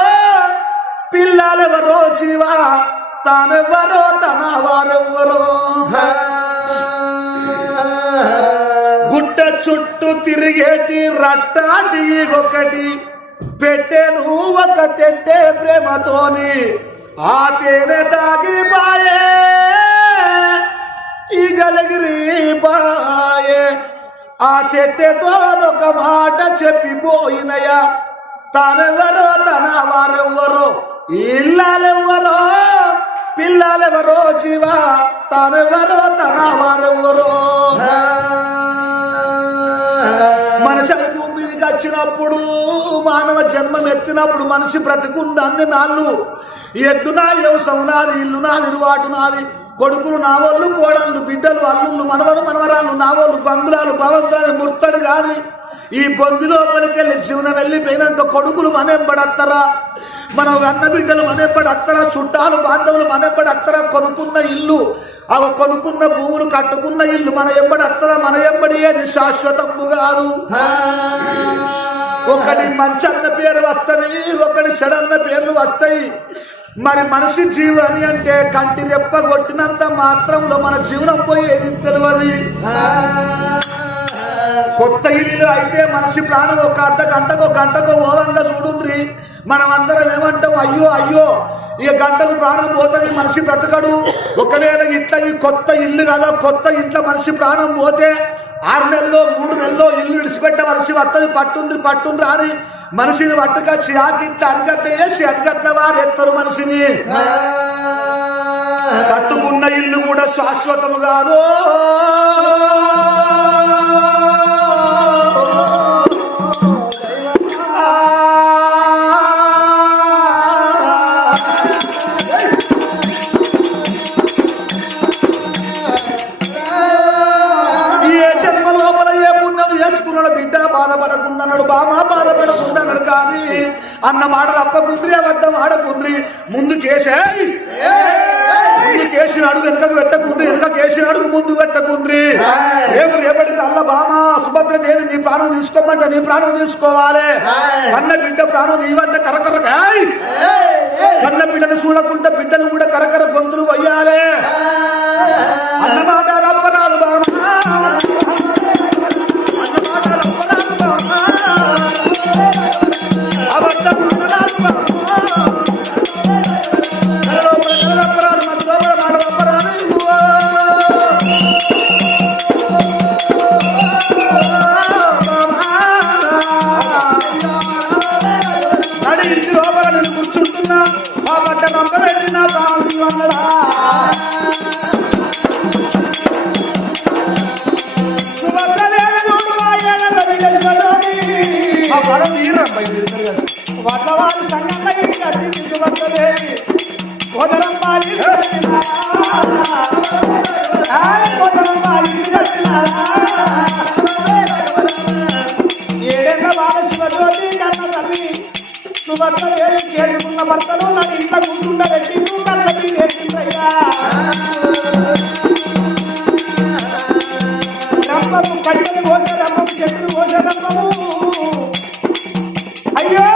పిల్లలెవరో జీవా తానెవ్వరో తన వారెవ్వరో గుట్ట చుట్టూ తిరిగేటి రట్టాటి ఒకటి పెట్టెను ఒక తెట్టే ప్రేమతోని ఆ తేనె తాగిపాయే ఈగలగిరి పాయే ఆ తెట్టెతో ఒక మాట చెప్పిపోయినయా తానెవ్వరో తన వారెవ్వరో ఇల్లాలెవ్వరో పిల్లలెవరో జీవా తానెవ్వరో తన వారెవ్వరో మనిషి భూమికి వచ్చినప్పుడు మానవ జన్మం ఎత్తినప్పుడు మనిషి బ్రతికుంది అన్ని నాళ్ళు ఎడ్లు నాది వ్యవసాయం నాది ఇల్లు నాది ఇరువాటు నాది కొడుకులు నావోళ్ళు కోడళ్ళు బిడ్డలు అల్లుళ్ళు మనవరు మనవరాళ్ళు నావోళ్ళు బంధురాలు భవంతులు ముర్తడు కానీ ఈ బొంది లోపలికెళ్ళి జీవనం వెళ్ళిపోయినాక కొడుకులు మనెంబడత్తరా మన అన్న బిడ్డలు మనెంబడత్తరా చుట్టాలు బాంధవులు మనెంబడత్తరా కొనుక్కున్న ఇల్లు అవి కొనుక్కున్న భూములు కట్టుకున్న ఇల్లు మన ఎంబడత్తరా మన ఎంబడి ఏది శాశ్వతము కాదు ఒకటి మంచి అన్న పేరు వస్తుంది ఒకటి చెడన్న పేర్లు వస్తాయి మరి మనిషి జీవని అంటే కంటి రెప్ప కొట్టినంత మాత్రంలో మన జీవనం పోయేది తెలియదు కొత్త ఇల్లు అయితే మనిషి ప్రాణం ఒక గంటకో ఓవంగా చూడుండ్రి మనం అందరం ఏమంటాం అయ్యో అయ్యో ఇక గంటకు ప్రాణం పోతుంది మనిషి బ్రతకడు ఒకవేళ ఇట్లా ఈ కొత్త ఇల్లు కదా కొత్త ఇంట్లో మనిషి ప్రాణం పోతే 6 నెలల్లో 3 నెలల్లో ఇల్లు విడిచిపెట్టే మనిషి వస్తుంది పట్టుండ్రి అని మనిషిని పట్టుకొచ్చి ఆకింత అరిగట్ట వేసి అరిగట్ల వారు ఎత్తరు మనిషిని కట్టుకున్న ఇల్లు కూడా శాశ్వతము కాదు ఏ జన్మ లోపల ఏ బామా బాధపడకుందన్నాడు కానీ అన్న మాట తప్పకుండ్రి అబద్ధం ఆడకుండ్రి ముందు కేసేసి అడుగు వెనకకు పెట్టకుండ్రి వెనక కేసి అడుగు ముందు పెట్టకుండ్రి రేపటి అల్ల బామా సుభద్రదేవి నీ ప్రాణం తీసుకోమంటే నీ ప్రాణం తీసుకోవాలి కన్న బిడ్డ ప్రాణం తీయమంటే కరకర కన్న బిడ్డను చూడకుండా బిడ్డను కూడా కరకర గొంతులు కొయ్యాలి అన్నమాట తప్పరాదు బామా అన్నమాట తప్పరాదు బామా అబద్ధం ఆడరాదు బామా కల తప్పరాదు మన లోపల మాట తప్పరాదు నడి ఇంటి లోపల నేను కూర్చుంటున్నా ఆ బట్ట నమ్మబెట్టిన బాగు అన్నడా వడ్లవారి సంగంలో ఇంటికి వచ్చింది సుభద్రదేవి కోదరమ్మాలి ఏడేళ్ళ బాల శివజ్యోతి కన్న తల్లి సుభద్రదేవి చేసుకున్న భర్తను నన్ను ఇంట్లో కూర్చుండబెట్టి నువ్వు కళ్ళకి చేసిందయ్యా రమ్మము కట్టెలు కోసే రమ్మము చెట్లు కోసే రమ్మము అయ్యో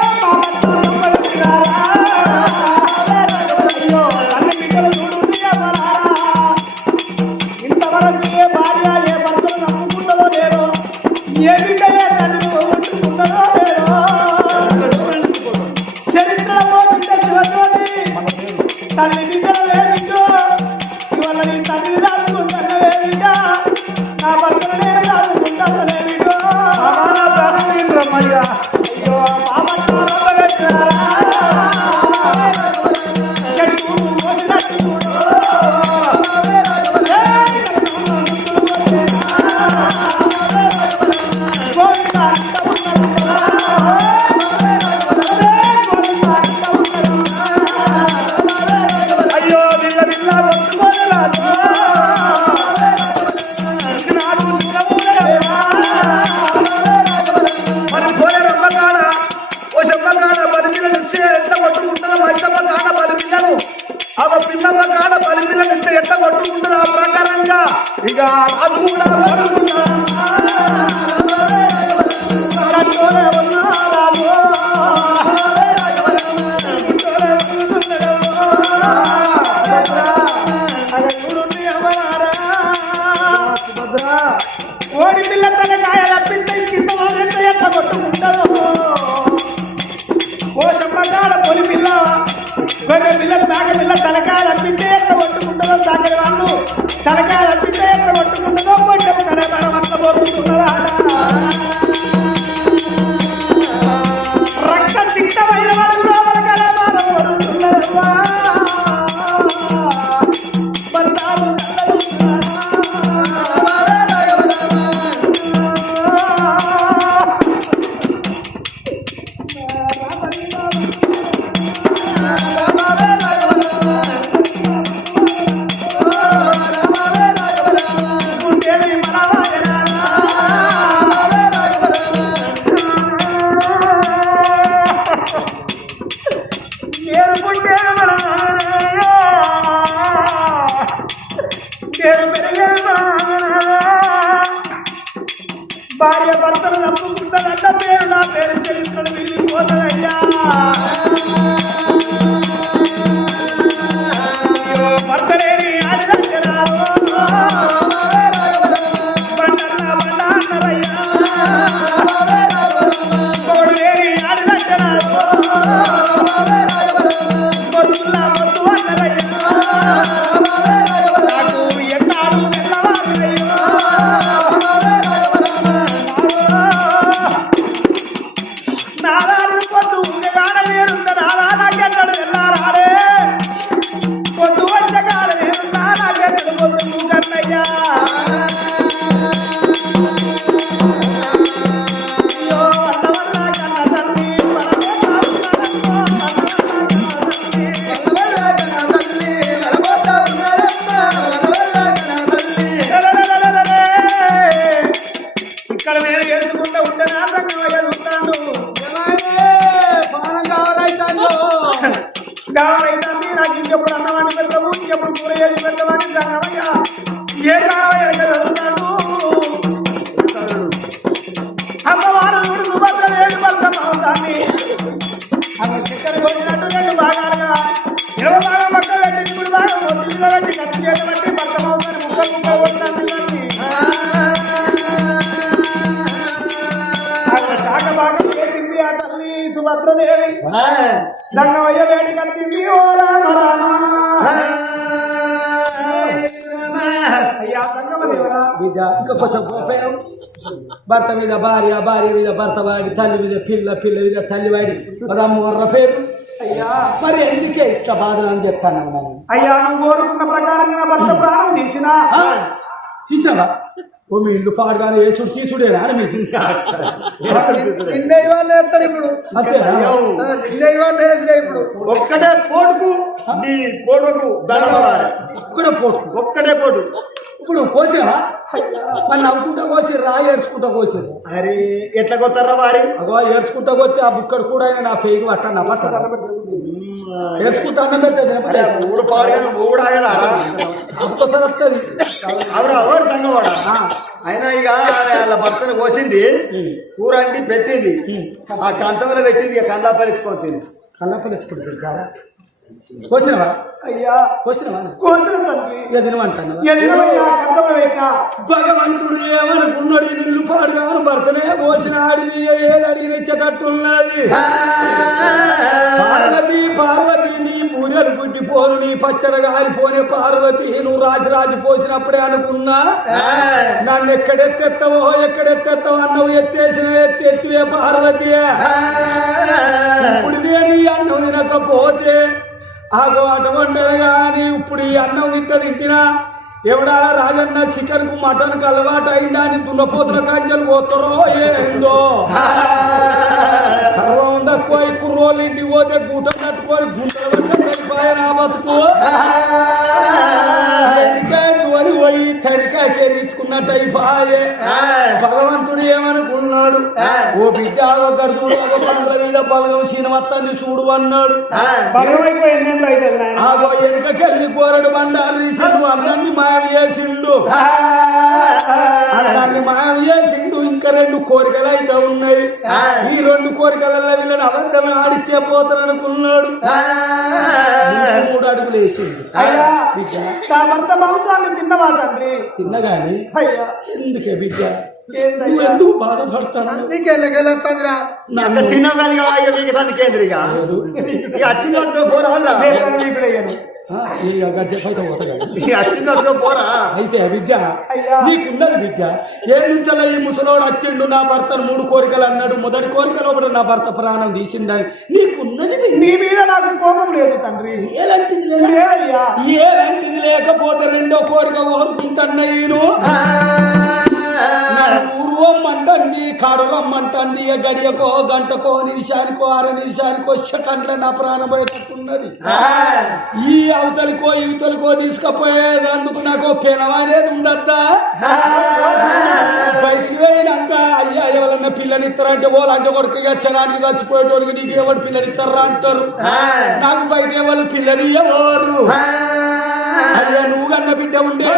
అయ్యో అన్ని బిడ్డలు చూడు ఇంతవరకు ఏ భార్య ఏ భర్తలు నమ్ముకుంటుందో లేదో ఏ బిడ్డ ఏ తల్లి కొట్టుకుంటుందో లేదో చరిత్రలో బిడ్డ శివజ్యోతి తల్లి బిడ్డలు ఏ బిడ్డో ఇవాళ నీ తల్లిని దాచుకుంటానే బిడ్డ నా భర్తను నేను దాచుకుంటానే బిడ్డో రమ్మయ్యా అయ్యో చెట్టు మోసినట్టు చూడు అయ్యో బిల్ల బిల్ల కొట్టుకొని రాజు మరి పోలే రమ్మగాడ ఓ చెమ్మగాడ బలిపిల్లను ఇచ్చే ఎట్లా కొట్టుకుంటుందో మైసమ్మ కాడ బలిపిల్లను ఆ పిల్లమ్మ కాడ బలిపిల్లను ఇచ్చే ఎట్లా కొట్టుకుంటుందో ఆ ప్రకారంగా ఇక రాజు కూడా ఓడి పిల్ల తన కాయ రప్పితే కింద ఎంత ఎట్లా కొట్టుకుంటుందో ఓ సమ్మగాడ పొలి పిల్ల గొర్రె పిల్ల సాగ పిల్ల తలకాయ రప్పితే ఎట్లా కొట్టుకుంటుందో సాగరి వాళ్ళు తలకాయ రప్పితే ఎట్లా కొట్టుకుంటుందో కొంచెం కనతరం అట్లా పోతుందా రక్త చిట్టమైన వాడు లోపల కలమానం పొరుతున్నదమ్మా భర్తాలు భార్య భర్తను తప్పుకుంటానంట పేరు నా పేరు చరిత్రను మిగిలిపోతానయ్యా భర్త లేని ఆడిదంటారు బండన్నా బండ అన్నారయ్యా కోడు లేని ఆడిదంటారు మొత్తున్నా మొత్తు అన్నారయ్యా నాకు ఎన్నాడు తెల్లవారులయ్యా నారాయణ పొద్దు సంగమయ్య వేడి కలిసింది ఓ రామ రామ అయ్యా సంగమదేవరా బిడ్డ ఇంకా కొంచెం గోపేయం భర్త మీద భార్య భార్య మీద భర్త వాడి తల్లి మీద పిల్ల పిల్ల మీద తల్లి వాడి రమ్మ పేరు అయ్యా మరి ఎందుకే ఇట్లా బాధలు అని చెప్తాను అయ్యా నువ్వు కోరుకున్న ప్రకారం నా భర్త ప్రాణం తీసినావా ఓ మీ ఇల్లు పాడుగానే వేసుడు తీసుడేనా మీకు ఇప్పుడు ఒక్కటే పోటుకు నీ పోటుకు ఒక్కడే పోటు ఒక్కటే పోటు ఇప్పుడు కోసినా మరి నవ్వుకుంటా కోసి రాయి ఏడ్చుకుంటా కోసారు అరే ఎట్లా కొత్తారా వారి అగో ఏడ్చుకుంటా కొత్తే ఆ బుక్కడు కూడా ఆయన నా పేగు పట్టండి ఫస్ట్ ఏడ్చుకుంటా అన్నం పెడితే ఊడు పాడు ఊడు ఆగలారా అంతొసరి వస్తుంది ఎవరు సంగవాడా అయినా ఇక వాళ్ళ భర్తను కోసింది కూర అండి పెట్టింది ఆ కంచంలో పెట్టింది ఇక కందాపరించుకొని కళ్ళప్పలు తెచ్చుకుంటుంది కోసినవా అయ్యా కోసినవా కోసిన తండ్రి ఎదినమంటాను భగవంతుడు ఏమనుకున్నాడు నిన్ను పాడుగాను భర్తనే కోసిన ఆడిది ఏది అడిగి ఇచ్చేటట్టున్నది పార్వతి పార్వతి నీ పూజలు పుట్టిపోను నీ పచ్చడి గారిపోనే పార్వతి నువ్వు రాజు పోసినప్పుడే అనుకున్నా నన్ను ఎక్కడెత్తెత్తవో అన్నవు ఎత్తేసిన ఎత్తివే పార్వతి ఇప్పుడు నేను ఈ అన్నం తినకపోతే ఆగో అటువంటారు కానీ ఇప్పుడు ఈ అన్నం ఇంత తింటినా ఎవడాల రాజన్న చికెన్కు మటన్కు అలవాటు అయిందా అని దున్నపోతుల కాంచెలు పోతారో ఏందో తక్కువ కుర్రోళ్ళు ఇంటికి పోతే గుట్టం కట్టుకొని గుంటలు నా బతుకు అని పోయి తడికాయ చేయించుకున్నట్టు అయిపోయే భగవంతుడు ఏమనుకున్నాడు ఓ బిడ్డ గడుగుడు పండ్ల మీద బలగం సినిమత్తాన్ని చూడు అన్నాడు ఆగో వెనుకకెళ్ళి కోరడు బండారు తీసిండు అన్నాన్ని మాయం చేసిండు అన్నాన్ని మాయం చేసిండు ఇంకా 2 కోరికలు అయితే ఉన్నాయి ఈ 2 కోరికలలో వీళ్ళని అబద్ధమే ఆడిచ్చే పోతారనుకున్నాడు 3 అడుగులు వేసిండు భర్త మాంసాన్ని తిన్నవా తండ్రి తిన్నగాని ఎందుకే బిడ్డ నువ్వు ఎందుకు బాధపడతాను అయితే బిడ్డ నీకున్నది బిడ్డ ఏ నుంచో ఈ ముసలోడు వచ్చిండు నా భర్తను 3 కోరికలు అన్నాడు మొదటి కోరికలో కూడా నా భర్త ప్రాణం తీసిండని నీకున్నది నీ మీద నాకు కోపం లేదు తండ్రి ఏలాంటిది లేకపోతే 2వ కోరిక కోరుకుంటాను నేను ఊరువమ్మంటుంది కాడు రమ్మంటుంది గడియకో గంటకో నిమిషానికో 6 నిమిషానికో సెకండ్ల నా ప్రాణం పోయేటట్టున్నది ఈ అవతలికో యువతలకో తీసుకుపోయేదందుకు నాకు పెనం అనేది ఉండద్దా బయటికి పోయినాక అయ్యా ఎవరన్నా పిల్లనిస్తారంటే ఓ లంచ కొడుకుగా క్షణానికి చచ్చిపోయేటోడికి నీకు ఎవరు పిల్లనిస్తారా అంటారు నాకు బయట ఎవరు పిల్లని ఎవరు అయ్యా నువ్వు కన్న బిడ్డ ఉండే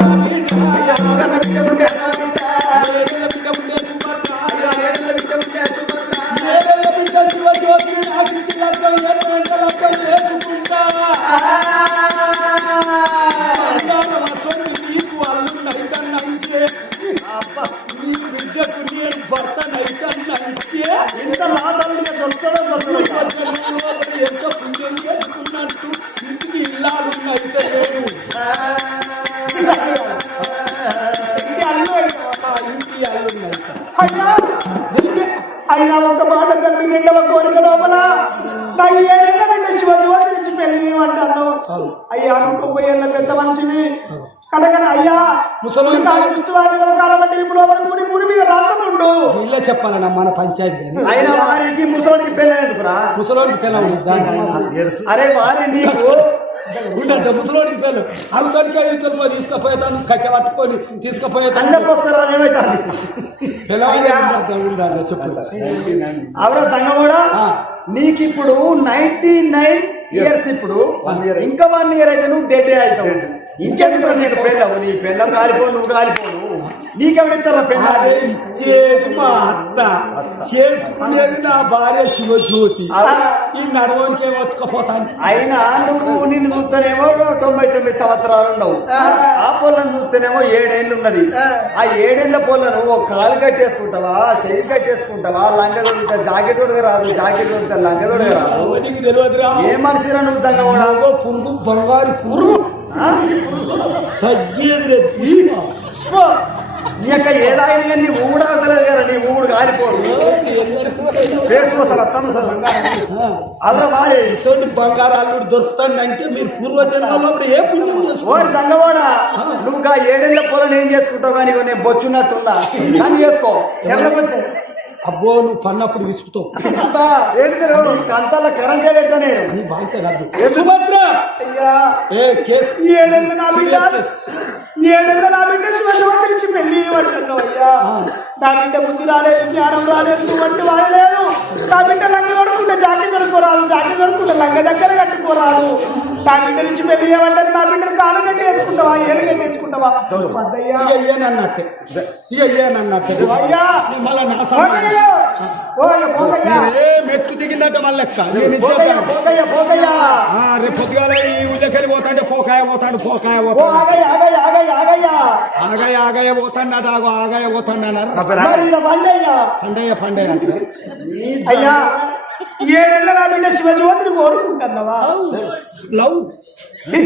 శివజ్యోతిని నాకించి లగ్గం 7 గంటల లగ్గం వేసుకుంటా నీకు అల్లు నైతన్నంటే నీ బిడ్డకు నేను భర్త నైతన్నంటే ఎంత లాభంగా దొరకడం ఎంత పుణ్యం చేసుకున్నట్టు ఇంటికి ఇల్లాలు అయితే లేరు ఇంటి అల్లు అయినా ఒక మాట తండ్రి 2వ కోరిక లోపల నా 7 ఏళ్ళ శివజ్యోతి నుంచి పెళ్లి అంటాను అయ్యా 90 ఏళ్ళ పెద్ద మనిషిని కడగన అయ్యా ముసలి ఊరి మీద రాసముండు ఇలా చెప్పాలన్నా మన పంచాయతీ అయినా వారికి ముసలికి పెళ్ళేందుకురా ముసలికి పెళ్ళ అరే వారి నీకు ఉండదు ముసలోడికి పెళ్ళు అవతలికి యువతలకో తీసుకుపోయేతాను కట్టె పట్టుకొని తీసుకుపోయేతాను చెప్పు అవరా సంగ కూడా నీకు ఇప్పుడు 99 ఇయర్స్ ఇప్పుడు ఇంకా 1 ఇయర్ అయితే నువ్వు డెడ్ అవుతావు ఇంకెందుకు నీకు పెళ్ళవు నీ పెళ్ళం కాలిపో నువ్వు కాలిపోను నీకెవరిస్తారా పెళ్ళ ఇచ్చేది మా చేసుకునేది నా భార్య శివజ్యోతి ఈ నడవంటే ఒత్తుకపోతాను. అయినా నువ్వు నిన్ను చూస్తేనేమో 99 సంవత్సరాలు ఉండవు, ఆ పొలను చూస్తేనేమో 7 ఏళ్ళు ఉన్నది. ఆ 7 ఏళ్ల పొలను ఒక కాలు కట్టేసుకుంటావా, చెయ్యి కట్టేసుకుంటావా, లంగ దొరికితే జాకెట్ దొరక రాదు, జాకెట్ దొరికితే లంగ దొరక రాదు. తెలియదురా ఏ మనిషిరా నువ్వు సంగ పురుగు బంగారు పురుగు తగ్గేది నీ యొక్క ఏదాయినా కానీ నీ ఊడు అవుతలేదు కదా, నీ ఊడు కాలిపోదు అలా బాగా ఇటువంటి బంగారు అల్లుడు దొరుకుతాడంటే మీరు పూర్వజన్మలో ఏ పుణ్యం చేసుకోండి. ఓడి సంగవాడా నువ్వు 7 ఏళ్ల పొలం ఏం చేసుకుంటావు కానీ నేను బొచ్చున్నట్టున్నా అని చేసుకో. అబ్బో నువ్వు పన్నప్పుడు విసుకుతావు. అంతలా కరెంట్ పెడతా నేను నీ బాధ్యత కాదు. సుభద్ర ఏ కేసు 7 ఏళ్ళ నా బిడ్డ శివజ్యోతి నుంచి పెళ్లి ఇవ్వట్లేదు అయ్యా. నా బిడ్డ బుద్ధి రాలేదు, జ్ఞానం రాలేదు, నువ్వంటి వాడలేదు. నా బిడ్డ లంగ కడుక్కుంటే జాకెట్ కడుక్కోరాదు, జాకెట్ కడుక్కుంటే లంగ దగ్గర కట్టుకోరాదు. నా బిడ్డ నుంచి పెళ్లి ఇవ్వమంటారు, నా బిడ్డను కాలు కట్టి వేసుకుంటావా, ఏలు కట్టి వేసుకుంటావా? అన్నట్టే మెట్టు దిగిందట మళ్ళెక్క. రేపు పొద్దుగాల ఈ ఊళ్ళకెళ్ళి పోతాంటే పోకాయ పోతాడు, పోకాయ పోతాడు, ఆగయ్య పోతాడు, ఆగయ్య పోతాడు అన్నారు. పండయ్య అంటే అయ్యా 7 ఏళ్ళ నా బిడ్డ శివజ్యోతిని కోరుకుంటున్నావా? లవ్ నీ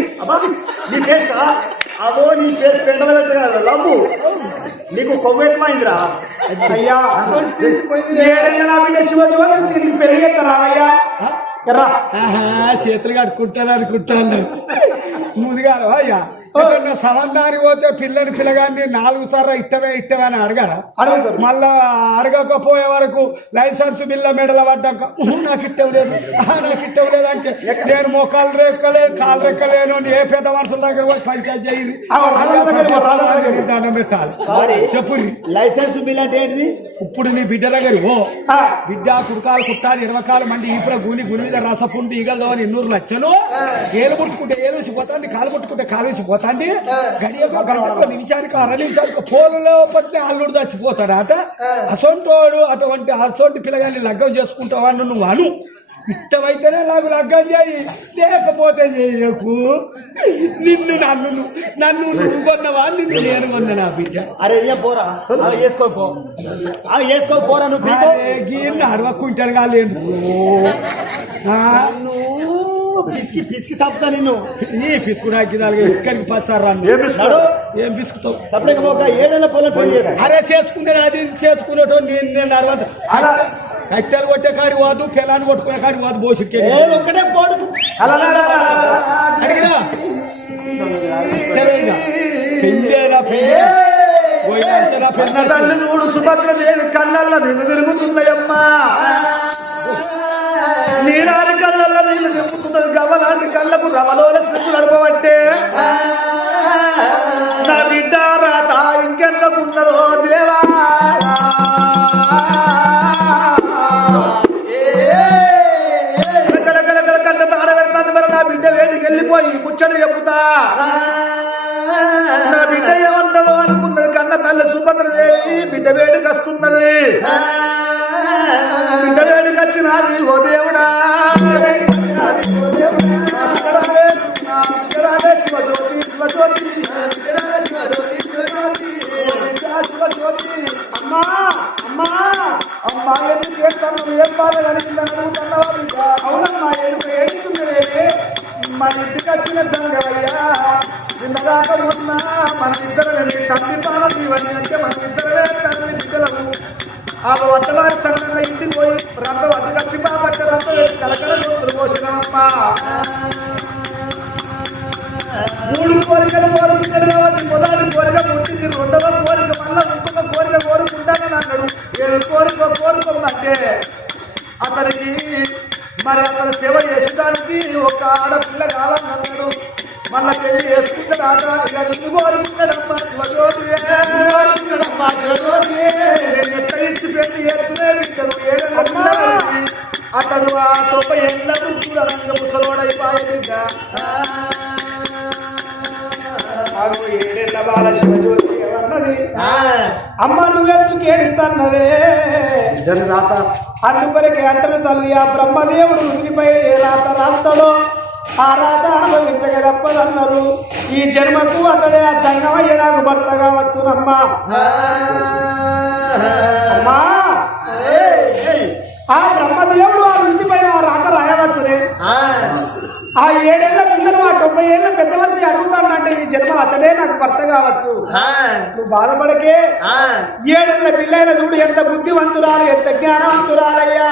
ఫేస్ అవో నీ ఫేస్ పెండలు పెట్టగలరు లవ్వు నీకు కొవ్వెట్మైందిరా. అయ్యా 7 ఏళ్ళ నా బిడ్డ శివజ్యోతి నీకు పెళ్లి చేస్తారా అయ్యా? చేతులు కట్టుకుంటాను అనుకుంటాను ముందుగాను. అయ్యా సంబంధానికి పోతే పిల్లని పిల్లగాన్ని 4 సార్లు ఇట్టవే అని అడగారా? అడుగుతారు. మళ్ళా అడగకపోయే వరకు లైసెన్స్ బిల్ల మెడల పడ్డాక నాకు ఇట్టవలేదు అంటే నేను మోకాలు రెక్కలేదు, కాలు రెక్కలేను, ఏ పెద్ద మనుషుల దగ్గర పోయి పంచాయతీ చేయింది దండం పెట్టాలి. చెప్పు లైసెన్స్ బిల్ అంటే ఏంటిది? ఇప్పుడు నీ బిడ్డ దగ్గర ఓ బిడ్డ కుడకాలు కుట్టాలి 20 మంది ఈపుర గుని మీద రసపుండి ఈగల్లో 200 లక్షలు. ఏలు ముట్టుకుంటే ఏలు వేసిపోతాండి, కాలు ముట్టుకుంటే కాలు వేసిపోతాండి. గడియకు గంటకు నిమిషానికి 2 నిమిషానికి పోలలో పట్టిన అల్లుడు చచ్చిపోతాడట. అటువంటి పిల్లగాన్ని లగ్గం చేసుకుంటావా నువ్వు అను. ఇష్టమైతేనే నాకు లగ్గం చేయి, లేకపోతే చేయకు. నన్ను నువ్వు కొన్నవా, నిన్ను నేను కొన్నా నా బిడ్డ. అరే పోరా వేసుకోపోరా నువ్వు గీర్ని అరవకుంటారు కాలేదు. పిసికి చంపుతా నిన్ను. ఈ పిసుకుడా ఇక్కడికి పచ్చారా ఏం పిసుకుతావు? 7 ఏళ్ల పొలం పెళ్లి అరే చేసుకునే అది చేసుకునేటో నేను అరవద్దు. అలా కట్టెలు కొట్టే కాడి పోదు, పిల్లాన్ని కొట్టుకునే కాడి పోదు. బోసుకే ఒక్కడే పోడు అడిగినా తల్లి చూడు సుభద్రదేవి కళ్ళల్లో నిన్ను తిరుగుతున్నాయమ్మా. నీరాని కళ్ళల్లో నీళ్ళు తిరుగుతున్నది, గవ్వలాంటి కళ్ళకు రవలోల సిగ్గు నడపబట్టే నా బిడ్డ రాత ఇంకెంతకున్నదో దేవా. కంట తాడబెడతాను మరి నా బిడ్డ వేడికి వెళ్ళిపోయి ముచ్చడి చెప్పుతా. నా బిడ్డ ఏమంటదో అనుకున్నది కన్న తల్లి సుభద్రదేవి బిడ్డ వేడికి వస్తున్నది. బిడ్డ వేడికి వచ్చినది ఓ దేవుడా. శివజ్యోతి శివజ్యోతి అమ్మా అమ్మా అమ్మా ఎందుకు ఏడుతాను? ఏం బాధ కలిగిందని అడుగుతున్నావా బిడ్డ? అవునమ్మా ఏడుతున్నదే మన ఇంటికి వచ్చిన జంగవయ్యా. నిన్నదాకా మొన్న మనం ఇద్దరమే తండ్రి పాలన ఇవన్నీ అంటే మనం ఇద్దరమే తండ్రి బిడ్డలకు. ఆ వంటవారి సంఘంలో ఇంటికి పోయి రంప వద్ద వచ్చి బాబట్ట రంప వేసి కలకల గొంతులు పోసినామమ్మా. 3 కోరికలు కోరుకున్నాడు కాబట్టి మొదటి కోరిక పుట్టింది, 2వ కోరిక మళ్ళా ఇంకొక కోరిక కోరుకుంటానని అన్నాడు. 7 కోరిక కోరుకోమంటే అతనికి మరి అతను సేవ చేసేదానికి ఒక ఆడపిల్ల కావాలన్నాడు. మళ్ళా పెళ్లి చేసుకుంటాడ. ఇక నిన్ను కోరుకున్నాడమ్మా శివజ్యోతి. నేను ఎట్లా ఇచ్చి పెళ్లి చేస్తున్నా బిడ్డలు 7 ఏళ్ల పిల్లలకి అతడు ఆ 90 ఏళ్ల వృద్ధుల రంగ ముసలోడైపోయే బిడ్డ. 7 ఏళ్ల బాల శివజ్యోతి అమ్మ నువ్వెందుకు ఏడుస్తాన్నవే? ఇద్దరి రాత అందుకొరకే అంటను తల్లి ఆ బ్రహ్మదేవుడు ఉదిరిపై ఏ రాత రాస్తాడో ఆ రాత అనుభవించక తప్పదన్నారు. ఈ జన్మకు అతడే ఆ జంగమయ్య నాకు భర్త కావచ్చునమ్మా. అమ్మా ఆ బ్రహ్మదేవుడు ఆ వృత్తిపై ఆ రాత రాయవచ్చునే. ఆ 7 ఏళ్ల పిల్లలు ఆ 90 ఏళ్ల పెద్ద మనిషి అడుగుతానంటే ఈ జన్మ అతడే నాకు భర్త కావచ్చు. నువ్వు బాధపడకే. 7 ఏళ్ల పిల్లైన చూడు ఎంత బుద్ధివంతురాలు ఎంత జ్ఞానవంతురాలయ్యా.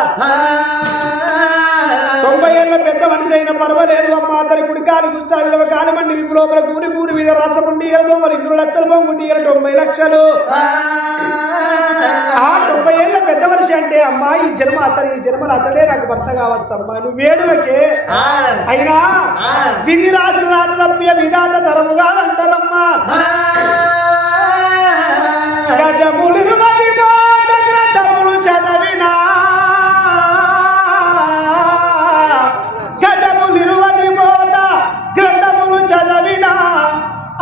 90 ఏళ్ల పెద్ద మనిషి అయినా పర్వాలేదు అమ్మ. అతని కుడికాలు గుష్టాలు కాలిమండి విపులోపల కూరి కూరి మీద రసముండి ఎలదో మరి 2 లక్షలు బాగుండి 90 లక్షలు. ఆ 90 ఏళ్ల పెద్ద మనిషి అంటే అమ్మా ఈ జన్మ అతని ఈ జన్మలు అతడే నాకు భర్త కావచ్చు అమ్మా. నువ్వు వేడువకే. అయినా విధి రాజు రాజు తప్పియ విధాత తరము కాదంటారమ్మా. గజములు గ్రంథములు చదివినా గ్రంథములు చదివినా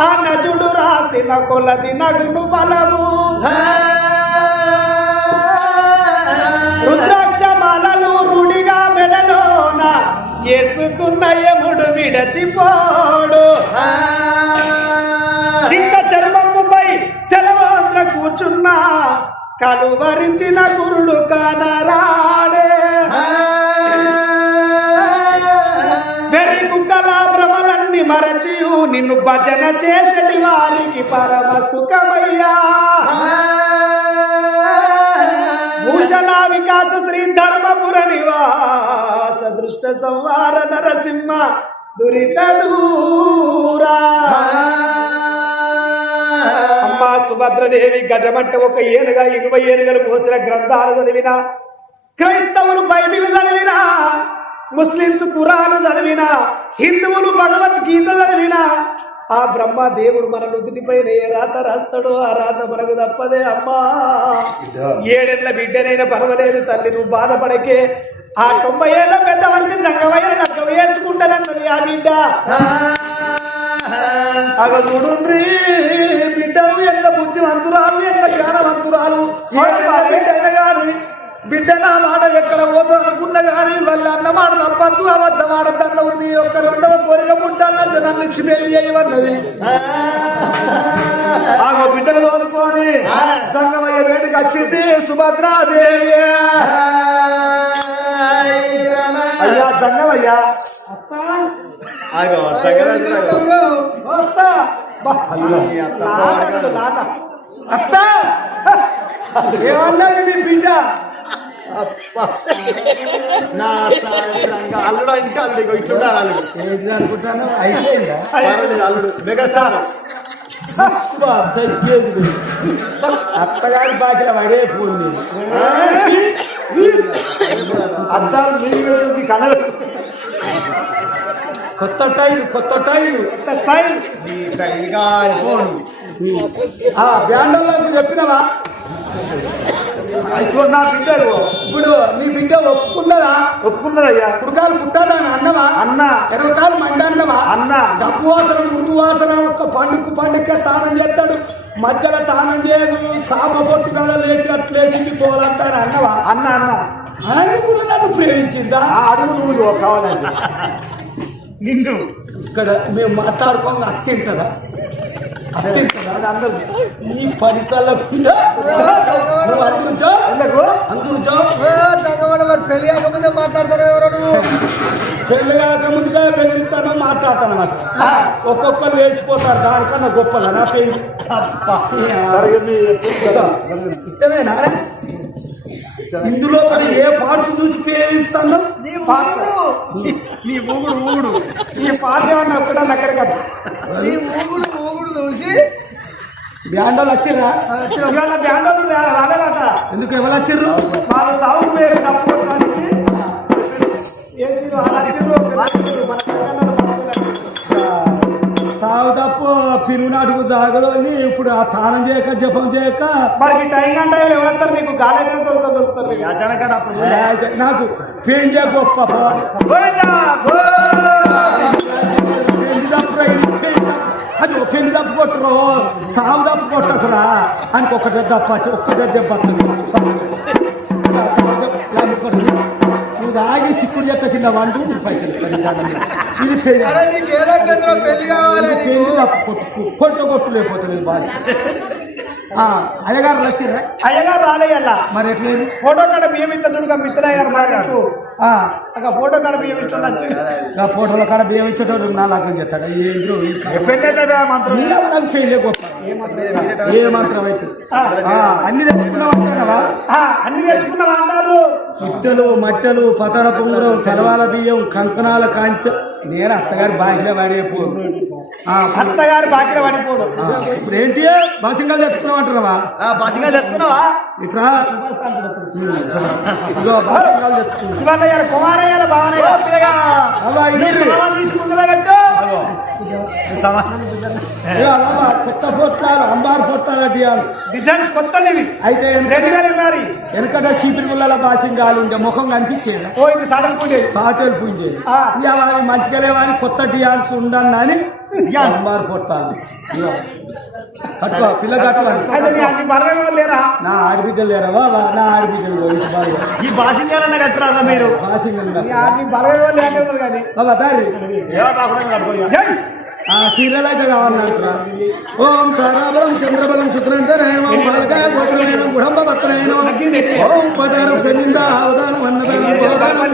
ఆ నజుడు రాసిన కొలది నగును బలము. రుద్రాక్ష మాలలు రుడిగా మెడలోన ఏసుకున్న యముడు విడచిపోడు. చింక చర్మముపై సెలవాంధ్ర కూర్చున్నా కలువరించిన గురుడు కానరాడే. వెరి కుక్కల భ్రమలన్నీ మరచియు నిన్ను భజన చేసటి వారికి పరమ సుఖమయ్యా. భూషణ వికాస శ్రీ ధర్మపుర నివాస దృష్ట సంవార నరసింహ దురిత దూరా. అమ్మా సుభద్రదేవి గజమంట ఒక ఏనుగా 20 ఏనుగలు మోసిన గ్రంథాలు చదివిన క్రైస్తవులు బైబిల్ చదివిన ముస్లింస్ ఖురాను చదివిన హిందువులు భగవద్గీత చదివిన ఆ బ్రహ్మ దేవుడు మన నుదుటిపైన ఏ రాత రాస్తాడో ఆ రాత మనకు తప్పదే అమ్మా. 7 ఏళ్ల బిడ్డనైనా పర్వాలేదు తల్లి నువ్వు బాధపడకే. ఆ 90 ఏళ్ల పెద్ద మనిషి సంగమయ్య లగ్గం వేసుకుంటానన్నది ఆ బిడ్డ. అగ చూడుండ్రి బిడ్డలు ఎంత బుద్ధివంతురాలు ఎంత జ్ఞానవంతురాలు. బిడ్డ అయినా కానీ బిడ్డ నా మాట ఎక్కడ పోతూ అనుకున్నా కానీ వాళ్ళ అన్న మాట తప్పద్దు అబద్ధం ఆడద్దు. నీ యొక్క 2వ కోరిక పుట్టాలంటే నన్ను ఇచ్చి పెళ్లి చేయమన్నది. ఆ బిడ్డలు తోలుకొని సంగమయ్య వేడికి వచ్చింది సుభద్రాదేవి. అయ్యా సంగమయ్యా అత్త ఏమన్నా నీ బిడ్డ అల్లుడు ఇంకా అల్లుడు ఇట్లుంటారు. అల్లుడు అనుకుంటాను అయిపోయిందా అల్లుడు మెగాస్టార్. అత్తగారి బాకిల పడే పోండి. అద్దాలు నీళ్ళు కనలు కొత్త టైలు స్టైల్ బ్యాండోళ్ళకు చెప్పినవా? నా బిడ్డలు ఇప్పుడు నీ బిడ్డ ఒప్పుకున్నదయ్యా. కుడికాలు పుట్టాదా అని అన్నవా? అన్న. ఎడవకాలు మండ అన్నవా? అన్న. డబ్బు వాసన మురుగు వాసన ఒక్క పండుగ తానం చేస్తాడు. మధ్యలో తానం చేయదు. సాప పొట్టు కదా లేచినట్లు లేచింది తోలంటారు అన్నవా? అన్న ఆయన కూడా నన్ను ప్రేమించిందా? అడుగు నువ్వు కావాలంటే నిన్ను ఇక్కడ మేము మాట్లాడుకోగా అత్తింటదా అందరు ఈ పరిసరాలకుండా అందరూ పెళ్లి కాకముందే మాట్లాడతారు. ఎవరు పెళ్లి కాకముందుగా బెదిరిస్తానో మాట్లాడతాను అన్నమాట. ఒక్కొక్కరు లేచిపోతారు. దానికన్నా గొప్పదా నా పెళ్లి? ఇష్టమేనా? ఇందులో మరి ఏ పార్టీ చూసి ప్రేమిస్తాను? నీ ఊగుడు ఈ పార్టీ ఏమన్నా ఒక్కడన్నా అక్కడ కదా నీ ఊగుడు చూసి బ్యాండోలు వచ్చిర్రా? బ్యాండోలు రాలేదట. ఎందుకు ఎవరు వచ్చిర్రు? వాళ్ళు సాగు పేరు డబ్బు కొట్టడానికి సాగు తప్ప పిరునాటుకు జాగలోని ఇప్పుడు ఆ తానం చేయక జపం చేయక మరి టైం అంటే ఎవరెత్తారు? నీకు గాలి దొరుకుతారు. నాకు పెళ్లి గొప్ప అది పెళ్లి తప్పు కొట్టరు సాగు తప్పు కొట్టకురా అని ఒక్క దెబ్బ వస్తుంది. కింద వండు పైసలు ఇస్తాడు ఈ దండం చేసి. ఇది పెళ్లి అరే నీకు ఏదైతే అందులో పెళ్లి కావాలి నీకు? పెళ్లి తప్పు కొట్టు కొట్టు లేకపోతుంది బాగా. అయ్యగారు వచ్చిర్రా? అయ్యగారు రాలేయల్లా. మరి ఎట్లేదు? ఫోటో కాడ బియ్యం ఇచ్చేటోడు మిత్రయ్యారు బాగారు. అక్కడ ఫోటో కాడ బియ్యం ఇచ్చేటోడు వచ్చి ఆ ఫోటోల కాడ బియ్యం ఇచ్చేటోడు నా లగ్నం చేస్తాడు. ఏంద్రో నాకు ఫెయిల్ ఏ మంత్రం అయితే అన్ని తెచ్చుకున్నావా? అన్ని తెచ్చుకున్నావా అన్నారు. సుత్తెలు మట్టెలు పతర పొంగురం తెలవాల బియ్యం కంకణాల కాంచ. నేను అత్తగారి బాకిలో పడిపోదు. అత్తగారి బాకిలో పడిపోదు. ఇప్పుడు ఏంటి బాసింగాలు తెచ్చుకున్నావంటున్నావా? బాసింగాలు తెచ్చుకున్నావా? ఇట్లా ఇగో బాసింగాలు తెచ్చుకున్నా కుమారయ్య బావనయ్య తీసుకుందా పెట్టు. కొత్త పొట్లాలు అంబారు పొట్లాలు డిజైన్స్ కొత్తది. అయితే వెనకట చీపిరి గుళ్ళ బాసింగాలు ఉంటే ముఖం కనిపించేది. ఓ ఇది సాటేలు పూజేది. అవి మంచిగా లేవని కొత్త డిజైన్స్ ఉండను అని అంబారు పొట్లాలు కట్టుకో. పిల్ల కట్టుకోవాలి. లేరా నా ఆడబిడ్డలు లేరా? నా ఆడబిడ్డలు ఈ బాసింగాలన్నా కట్టురా మీరు. సీరియల్ అయితే కావాలంటారా? ఓం తారాబలం చంద్రబలం సుత్రంతరేమం బాలకాయ గోత్రమేనం గుడంబ భక్తరేనం ఓం పటారం సమింద అవదానం అన్నదానం గోదానం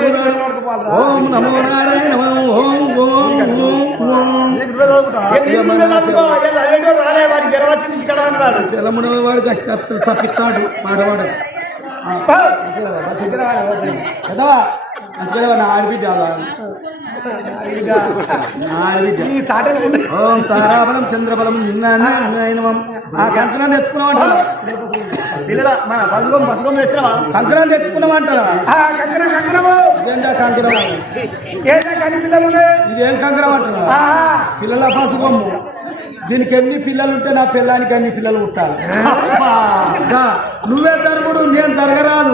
ఓం నమో నారాయణ ఓం ఓం ఓం వాడు తప్పిస్తాడు మాడవాడు. నా ఆడబిడ్డ ఓం తారాబలం చంద్రబలం నిన్న ఆ కంకణం తెచ్చుకున్నామంటారా? కంకణం తెచ్చుకున్నామంటారా? ఇదేం కంకణం అంటారా? పిల్లల పసుగొమ్ము. దీనికి ఎన్ని పిల్లలు ఉంటే నా పిల్లానికి అన్ని పిల్లలు పుట్టాలి. నువ్వే జరుగుడు, నేను జరగరాదు.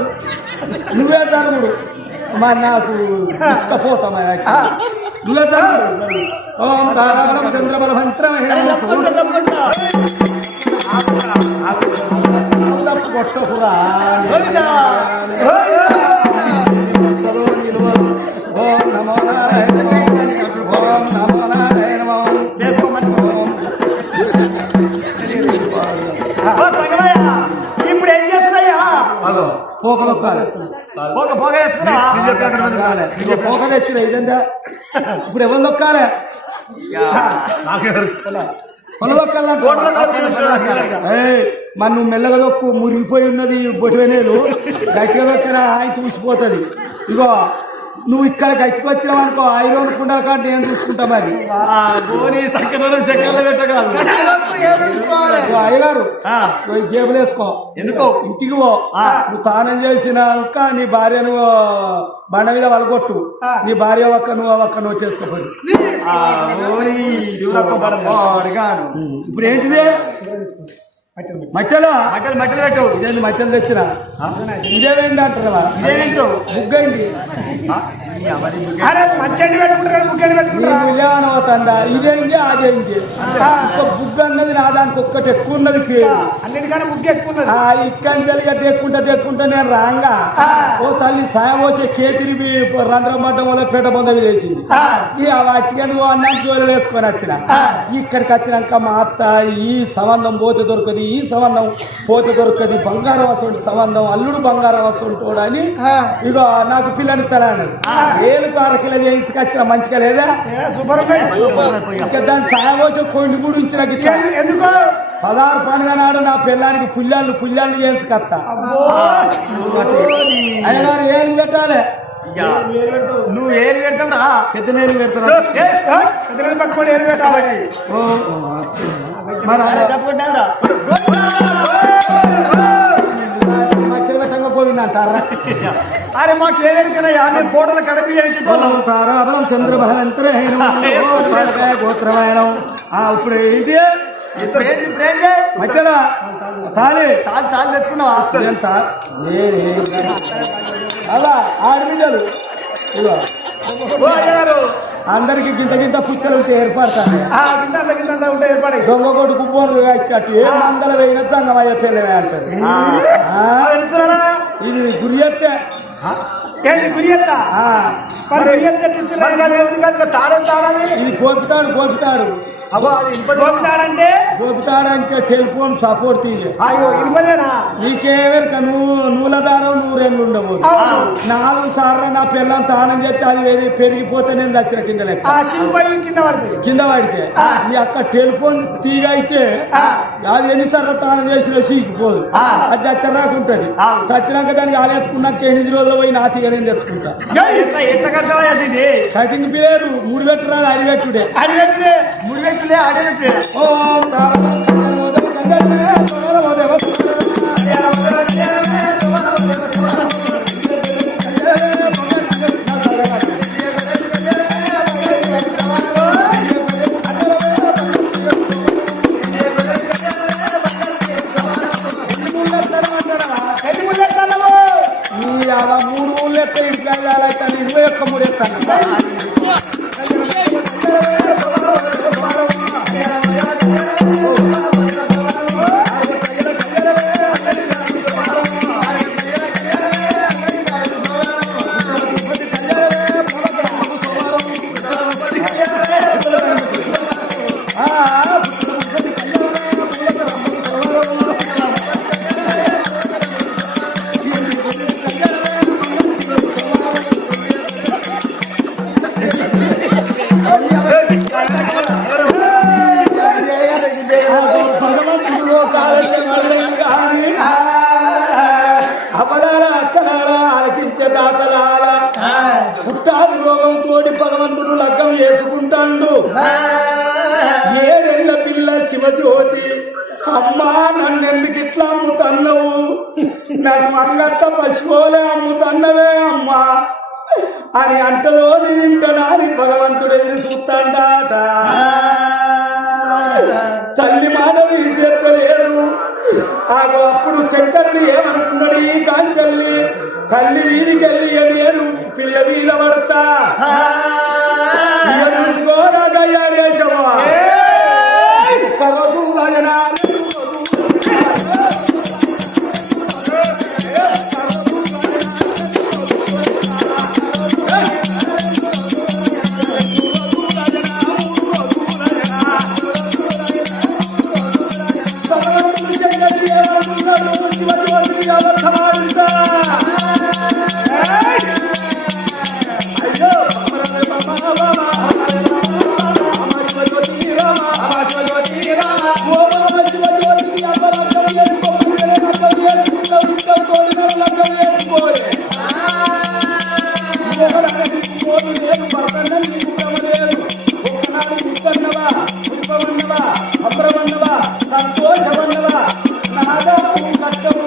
నువ్వే జరుగుడు, మరి నాకు ఇష్టపోతా. నువ్వే జరుగుడు. ఓం తారాబలం చంద్రబలం కొట్టకురా. ఓం నమో నారాయణ ఓం నమో నారాయణ ఇప్పుడు ఏం చేస్తున్నాయా? పోకలొక్కాలి. పోక తెచ్చిన ఇదంతా. ఇప్పుడు ఎవరు నొక్కాలే? మరి నువ్వు మెల్లగా దొక్కు. మురిగిపోయి ఉన్నది బొటివేనేలు. గట్టిగా దొక్కినా ఆయన చూసిపోతుంది. ఇగో నువ్వు ఇక్కడ గట్టికి వచ్చినావు అనుకో, ఐరోన్ కుండల కాడ నేను చూసుకుంటా. మరి అయ్యగారు జేబులు వేసుకో. ఎందుకో ఇంటికి పో. నువ్వు తానం చేసినాక నీ భార్యను బండ మీద వలగొట్టు. నీ భార్య ఒక్క నువ్వు ఒక్క నోట్ చేసుకోపోయి. ఇప్పుడు ఏంటిది? మట్టెలు పెట్టు. ఇదేంటి మట్టెలు తెచ్చిన? ఇదేమేంటి అంటారా? ఇదేంటి బుగ్గండి. ఇదేంటి అదేంటి? బుగ్గ అన్నది నా దానికి ఒక్కటి ఎక్కువ ఉన్నది పేరు. అన్నిటికన్నా బుగ్గ ఎక్కువ ఉన్నది. ఇక్కంచెలిగా తెక్కుంటా నేను రాంగా ఓ తల్లి సాయం వచ్చే కేతిరివి రంధ్రం పడ్డం వల్ల పేట బొందవి తెచ్చింది. వాటికి నువ్వు అన్నం జోలు వేసుకొని వచ్చిన. ఇక్కడికి వచ్చినాక మా అత్త ఈ సంబంధం పోతే దొరకదు, ఈ సంబంధం పోతే దొరకదు, బంగారం వస్తుంటే సంబంధం అల్లుడు బంగారం వస్తుంటాడు అని ఇక నాకు పిల్లని తరాను ఏళ్ళు 6 కిలో చేయించుకొచ్చిన మంచిగా లేదా? ఇంకా దాని సాయం వచ్చి కొన్ని కూడా ఉంచిన. ఎందుకో 16 పండుగ నాడు నా పిల్లానికి పుల్యాన్ని చేయించుకొస్తా. అయ్యగారు ఏళ్ళు పెట్టాలి. నువ్వు ఏరు పెడతావురా? పెద్ద నేరు పెడతావు. పక్కన ఏరు పెట్టాలి. మచ్చలు పెట్టంగా పోయిందంటారా? అరే మాకు ఏదైనా కోటలు కడపి తారాబలం చంద్రబలం ఎంత గోత్రమైన. ఇప్పుడు ఏంటి మధ్యలో తాళి తెచ్చుకున్నావా? ఎంత అలా ఆడబిడ్డలు అందరికి గింత పుస్తలు ఏర్పడతాను. ఉంటే ఏర్పడి దొంగ కొట్టు కుప్పలు అట్టు ఏ మందల వేయిన సంగమయ్య పిల్లవే అంటారు. ఇది గురి ఎత్తే ఏంటి గురియత్త ఆ, మరి గురియత్త టీచర్ మరి అది ఎందుకంటే తాడని తాడాలి ఇది కోపుతాడు అగో అది ఇంపది గోపుతాడంటే కోపుతాడంటే టెలిఫోన్ సపోర్ట్ తీయలే అయ్యో ఇనుపదేనా నీకేమెరక నూల దారం 100 ఏళ్ళు ఉండబోదు అవును. 4 సార్లు నా పిల్లం తానం చేస్తే అది పెరిగిపోతే నేను చచ్చిన కింద లెక్క ఆ శిల్పై కింద పడుతుంది కింద పడితే ఈ అక్క టెలిఫోన్ తీగ అయితే అది ఎన్నిసార్లు తానం చేసినా చీకిపోదు అది చచ్చరాకుంటది చచ్చినాక దానికి ఆలేసుకున్నాక 8 రోజులు పోయి నా తీగ నేను తెచ్చుకుంటా ఎంత కష్టమే అది ఇది కటింగ్ పేరు ముడి పెట్టరా అడిగట్టుడే అడిగట్లే ముడివెట్టులే అడిగితే ఓం తారకం కన్యమోదం కంగల్మే సోనరమోదేవ ఈ అలా 3 ఊళ్ళు ఎక్క ఇంటికి 21 ఎత్తాను భగవంతుడు అపరాల అక్కలాల ఆలకించే దాతలాల పుట్టాది రోగంతో భగవంతుడు లగ్గం చేసుకుంటాడు 7 ఏళ్ల పిల్ల శివజ్యోతి అమ్మా నన్నెందుకు ఇట్లా అమ్ముతున్నావు నన్ను అంగత్త పశువులే అమ్ముతున్నవే అమ్మా అని అంటలో తింటనాని భగవంతుడు ఎదురు చూస్తాడాట తల్లి మానవి చేస్తలేడు అప్పుడు శంకరుడు ఏమనుకున్నాడు ఈ కాంచెల్లి కల్లి వీధికెళ్ళి నేను పిల్ల వీధ పడతా గోరగయ్యాడేశవా సంతోషమన్నవా నాగా కట్టము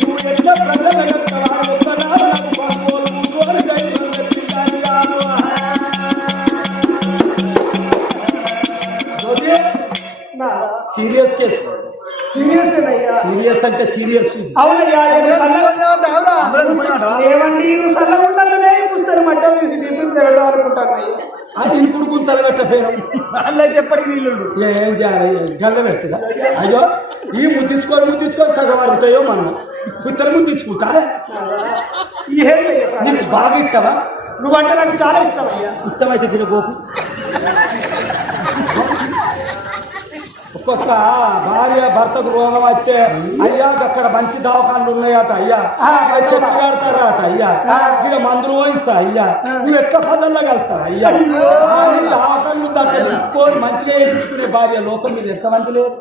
నువ్వు ఎట్లా ప్రజల సీరియస్ కేసు సీరియస్ అంటే సీరియస్ ఇది అవునయ్యా ఏమండి సల్ల ఉండాలనే పుస్తకం మట్టలు తీసి టీపులు తెగదాం అనుకుంటాను అది కుడుకుని తలబెట్ట పేరు వాళ్ళైతే ఎప్పటికి నీళ్ళు ఏం చేయాలి గల్ల పెడుతుందా అయ్యో ఈ ముద్దించుకొని సగం అరుగుతాయో మనం పుత్తర ముద్దించుకుంటా నీకు బాగా ఇష్టమా నువ్వంటే నాకు చాలా ఇష్టం అయ్యా ఇష్టమైతే తినబోకు ఒక్కొక్క భార్య భర్తకు రోగం అయితే అయ్యా అక్కడ మంచి దవాఖాన్లు ఉన్నాయట అయ్యా చెట్లు కడతారట అయ్యా ఇక మందులు పోయిస్తా అయ్యా నువ్వు ఎట్లా పదల్లో కలుతా అయ్యా దవాఖాన్లు దట్టుకొని మంచిగా వేసుకునే భార్య లోకం మీద ఎంతమంది లేదు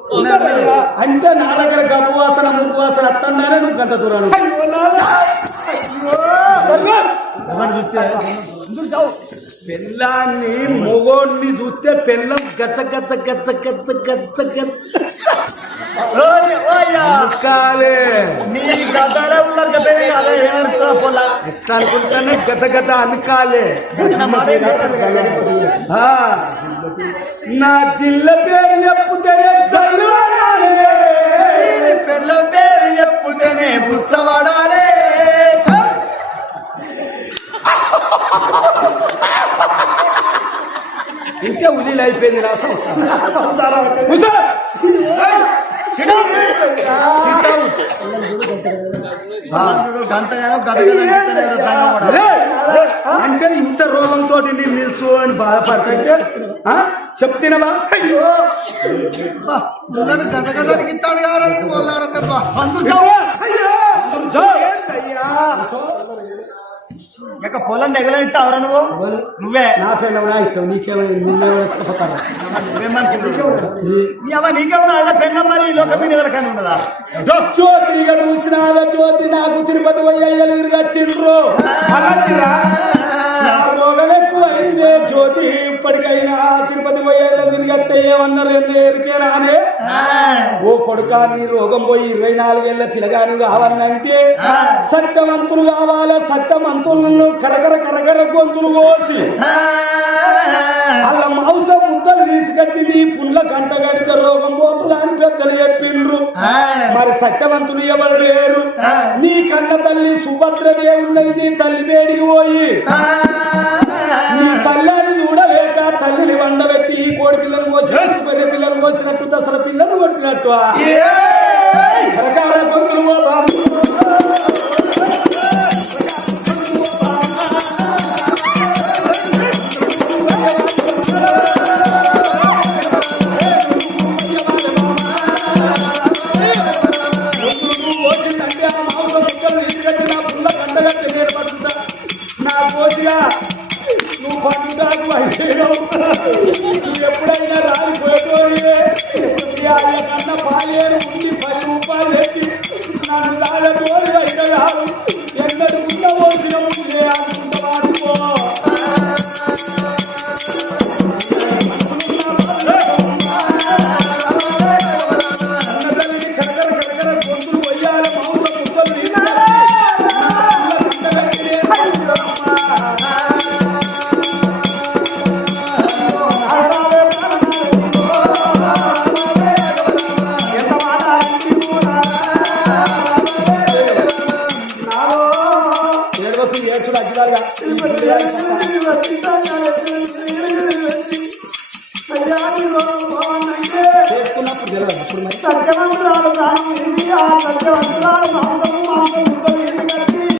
అంటే నా దగ్గర గబ్బు వాసన మురుగు వాసన అత్తందానే నువ్వు గంట దూరాలు పెళ్ళాన్ని మొగోడిని చూస్తే పెళ్ళం గచ్చ గచ్చ గచ్చ గచ్చ గచ్చ గచ్చాలే ఎట్లా అనుకుంటానే గత గత అనుకాలే నా జిల్ల పేరు చెప్పుతేనే చల్లాలే పిల్ల పేరు చెప్పుతేనే బుచ్చవాడాలే ఇంకే ఉలీలు అయిపోయింది నా సంసారం గంతగానో గదగద అరే, అంటే ఇంత రోగంతో నేను నిలుచు అని బాధపడుతుంటే చెప్తున్నావా? అయ్యో గదగదానికి ఇస్తాడు కారా మీద మొదలాడతే ఇక పొలం నెగలైతే ఎవరు నువ్వే నా పిల్ల కూడా ఇష్టం నీకేమైనా నీకేమన్నా అలా పెళ్ళ మరి లోకం మీద ఎవరికైనా ఉన్నదా? జ్యోతి చూసినావ జ్యోతి నాకు తిరుపతి పోయ్యలు తిరిగొచ్చిండ్రు నా రోగం ఎక్కువైందే జ్యోతి ఇప్పటికైనా తిరుపతి పోయేలా తిరిగత్తే ఏమన్నారు ఎరికేనానే ఓ కొడుకా నీ రోగం పోయి 24 ఏళ్ళ పిల్లగాని కావాలంటే సత్యవంతులు కావాలా సత్యవంతులను కరకర గొంతులు పోసి అలా మాంసం ముద్దలు తీసుకొచ్చి నీ పుండ్ల గంట గడితే రోగం పోతుందా అని పెద్దలు చెప్పిండ్రు మరి సత్యవంతులు ఎవరు లేరు నీ కన్న తల్లి సుభద్రదేవున్నది నీ తల్లి వేడికి పోయి నీ తల్లిని చూడలేక తల్లిని వండబెట్టి కోడి పిల్లను కోసినట్టు బర్రె పిల్లను కోసినట్టు దసరా పిల్లను కొట్టినట్టు రకాల గొంతులు ఓ బాబు నువ్వు పండుగకు ఎప్పుడైనా రాలిపోయేటోడివే కన్నా పాలేరు ఉండి 10 రూపాయలు పెట్టి నన్ను రాలటోడి అయితే రావు ఎంతటి ఉన్న పోసిన ఉండే అనుకుంటా వాడుకో కరకర గొంతులు పోయాలి మాంసం ముద్దలు సత్యవంతురాలు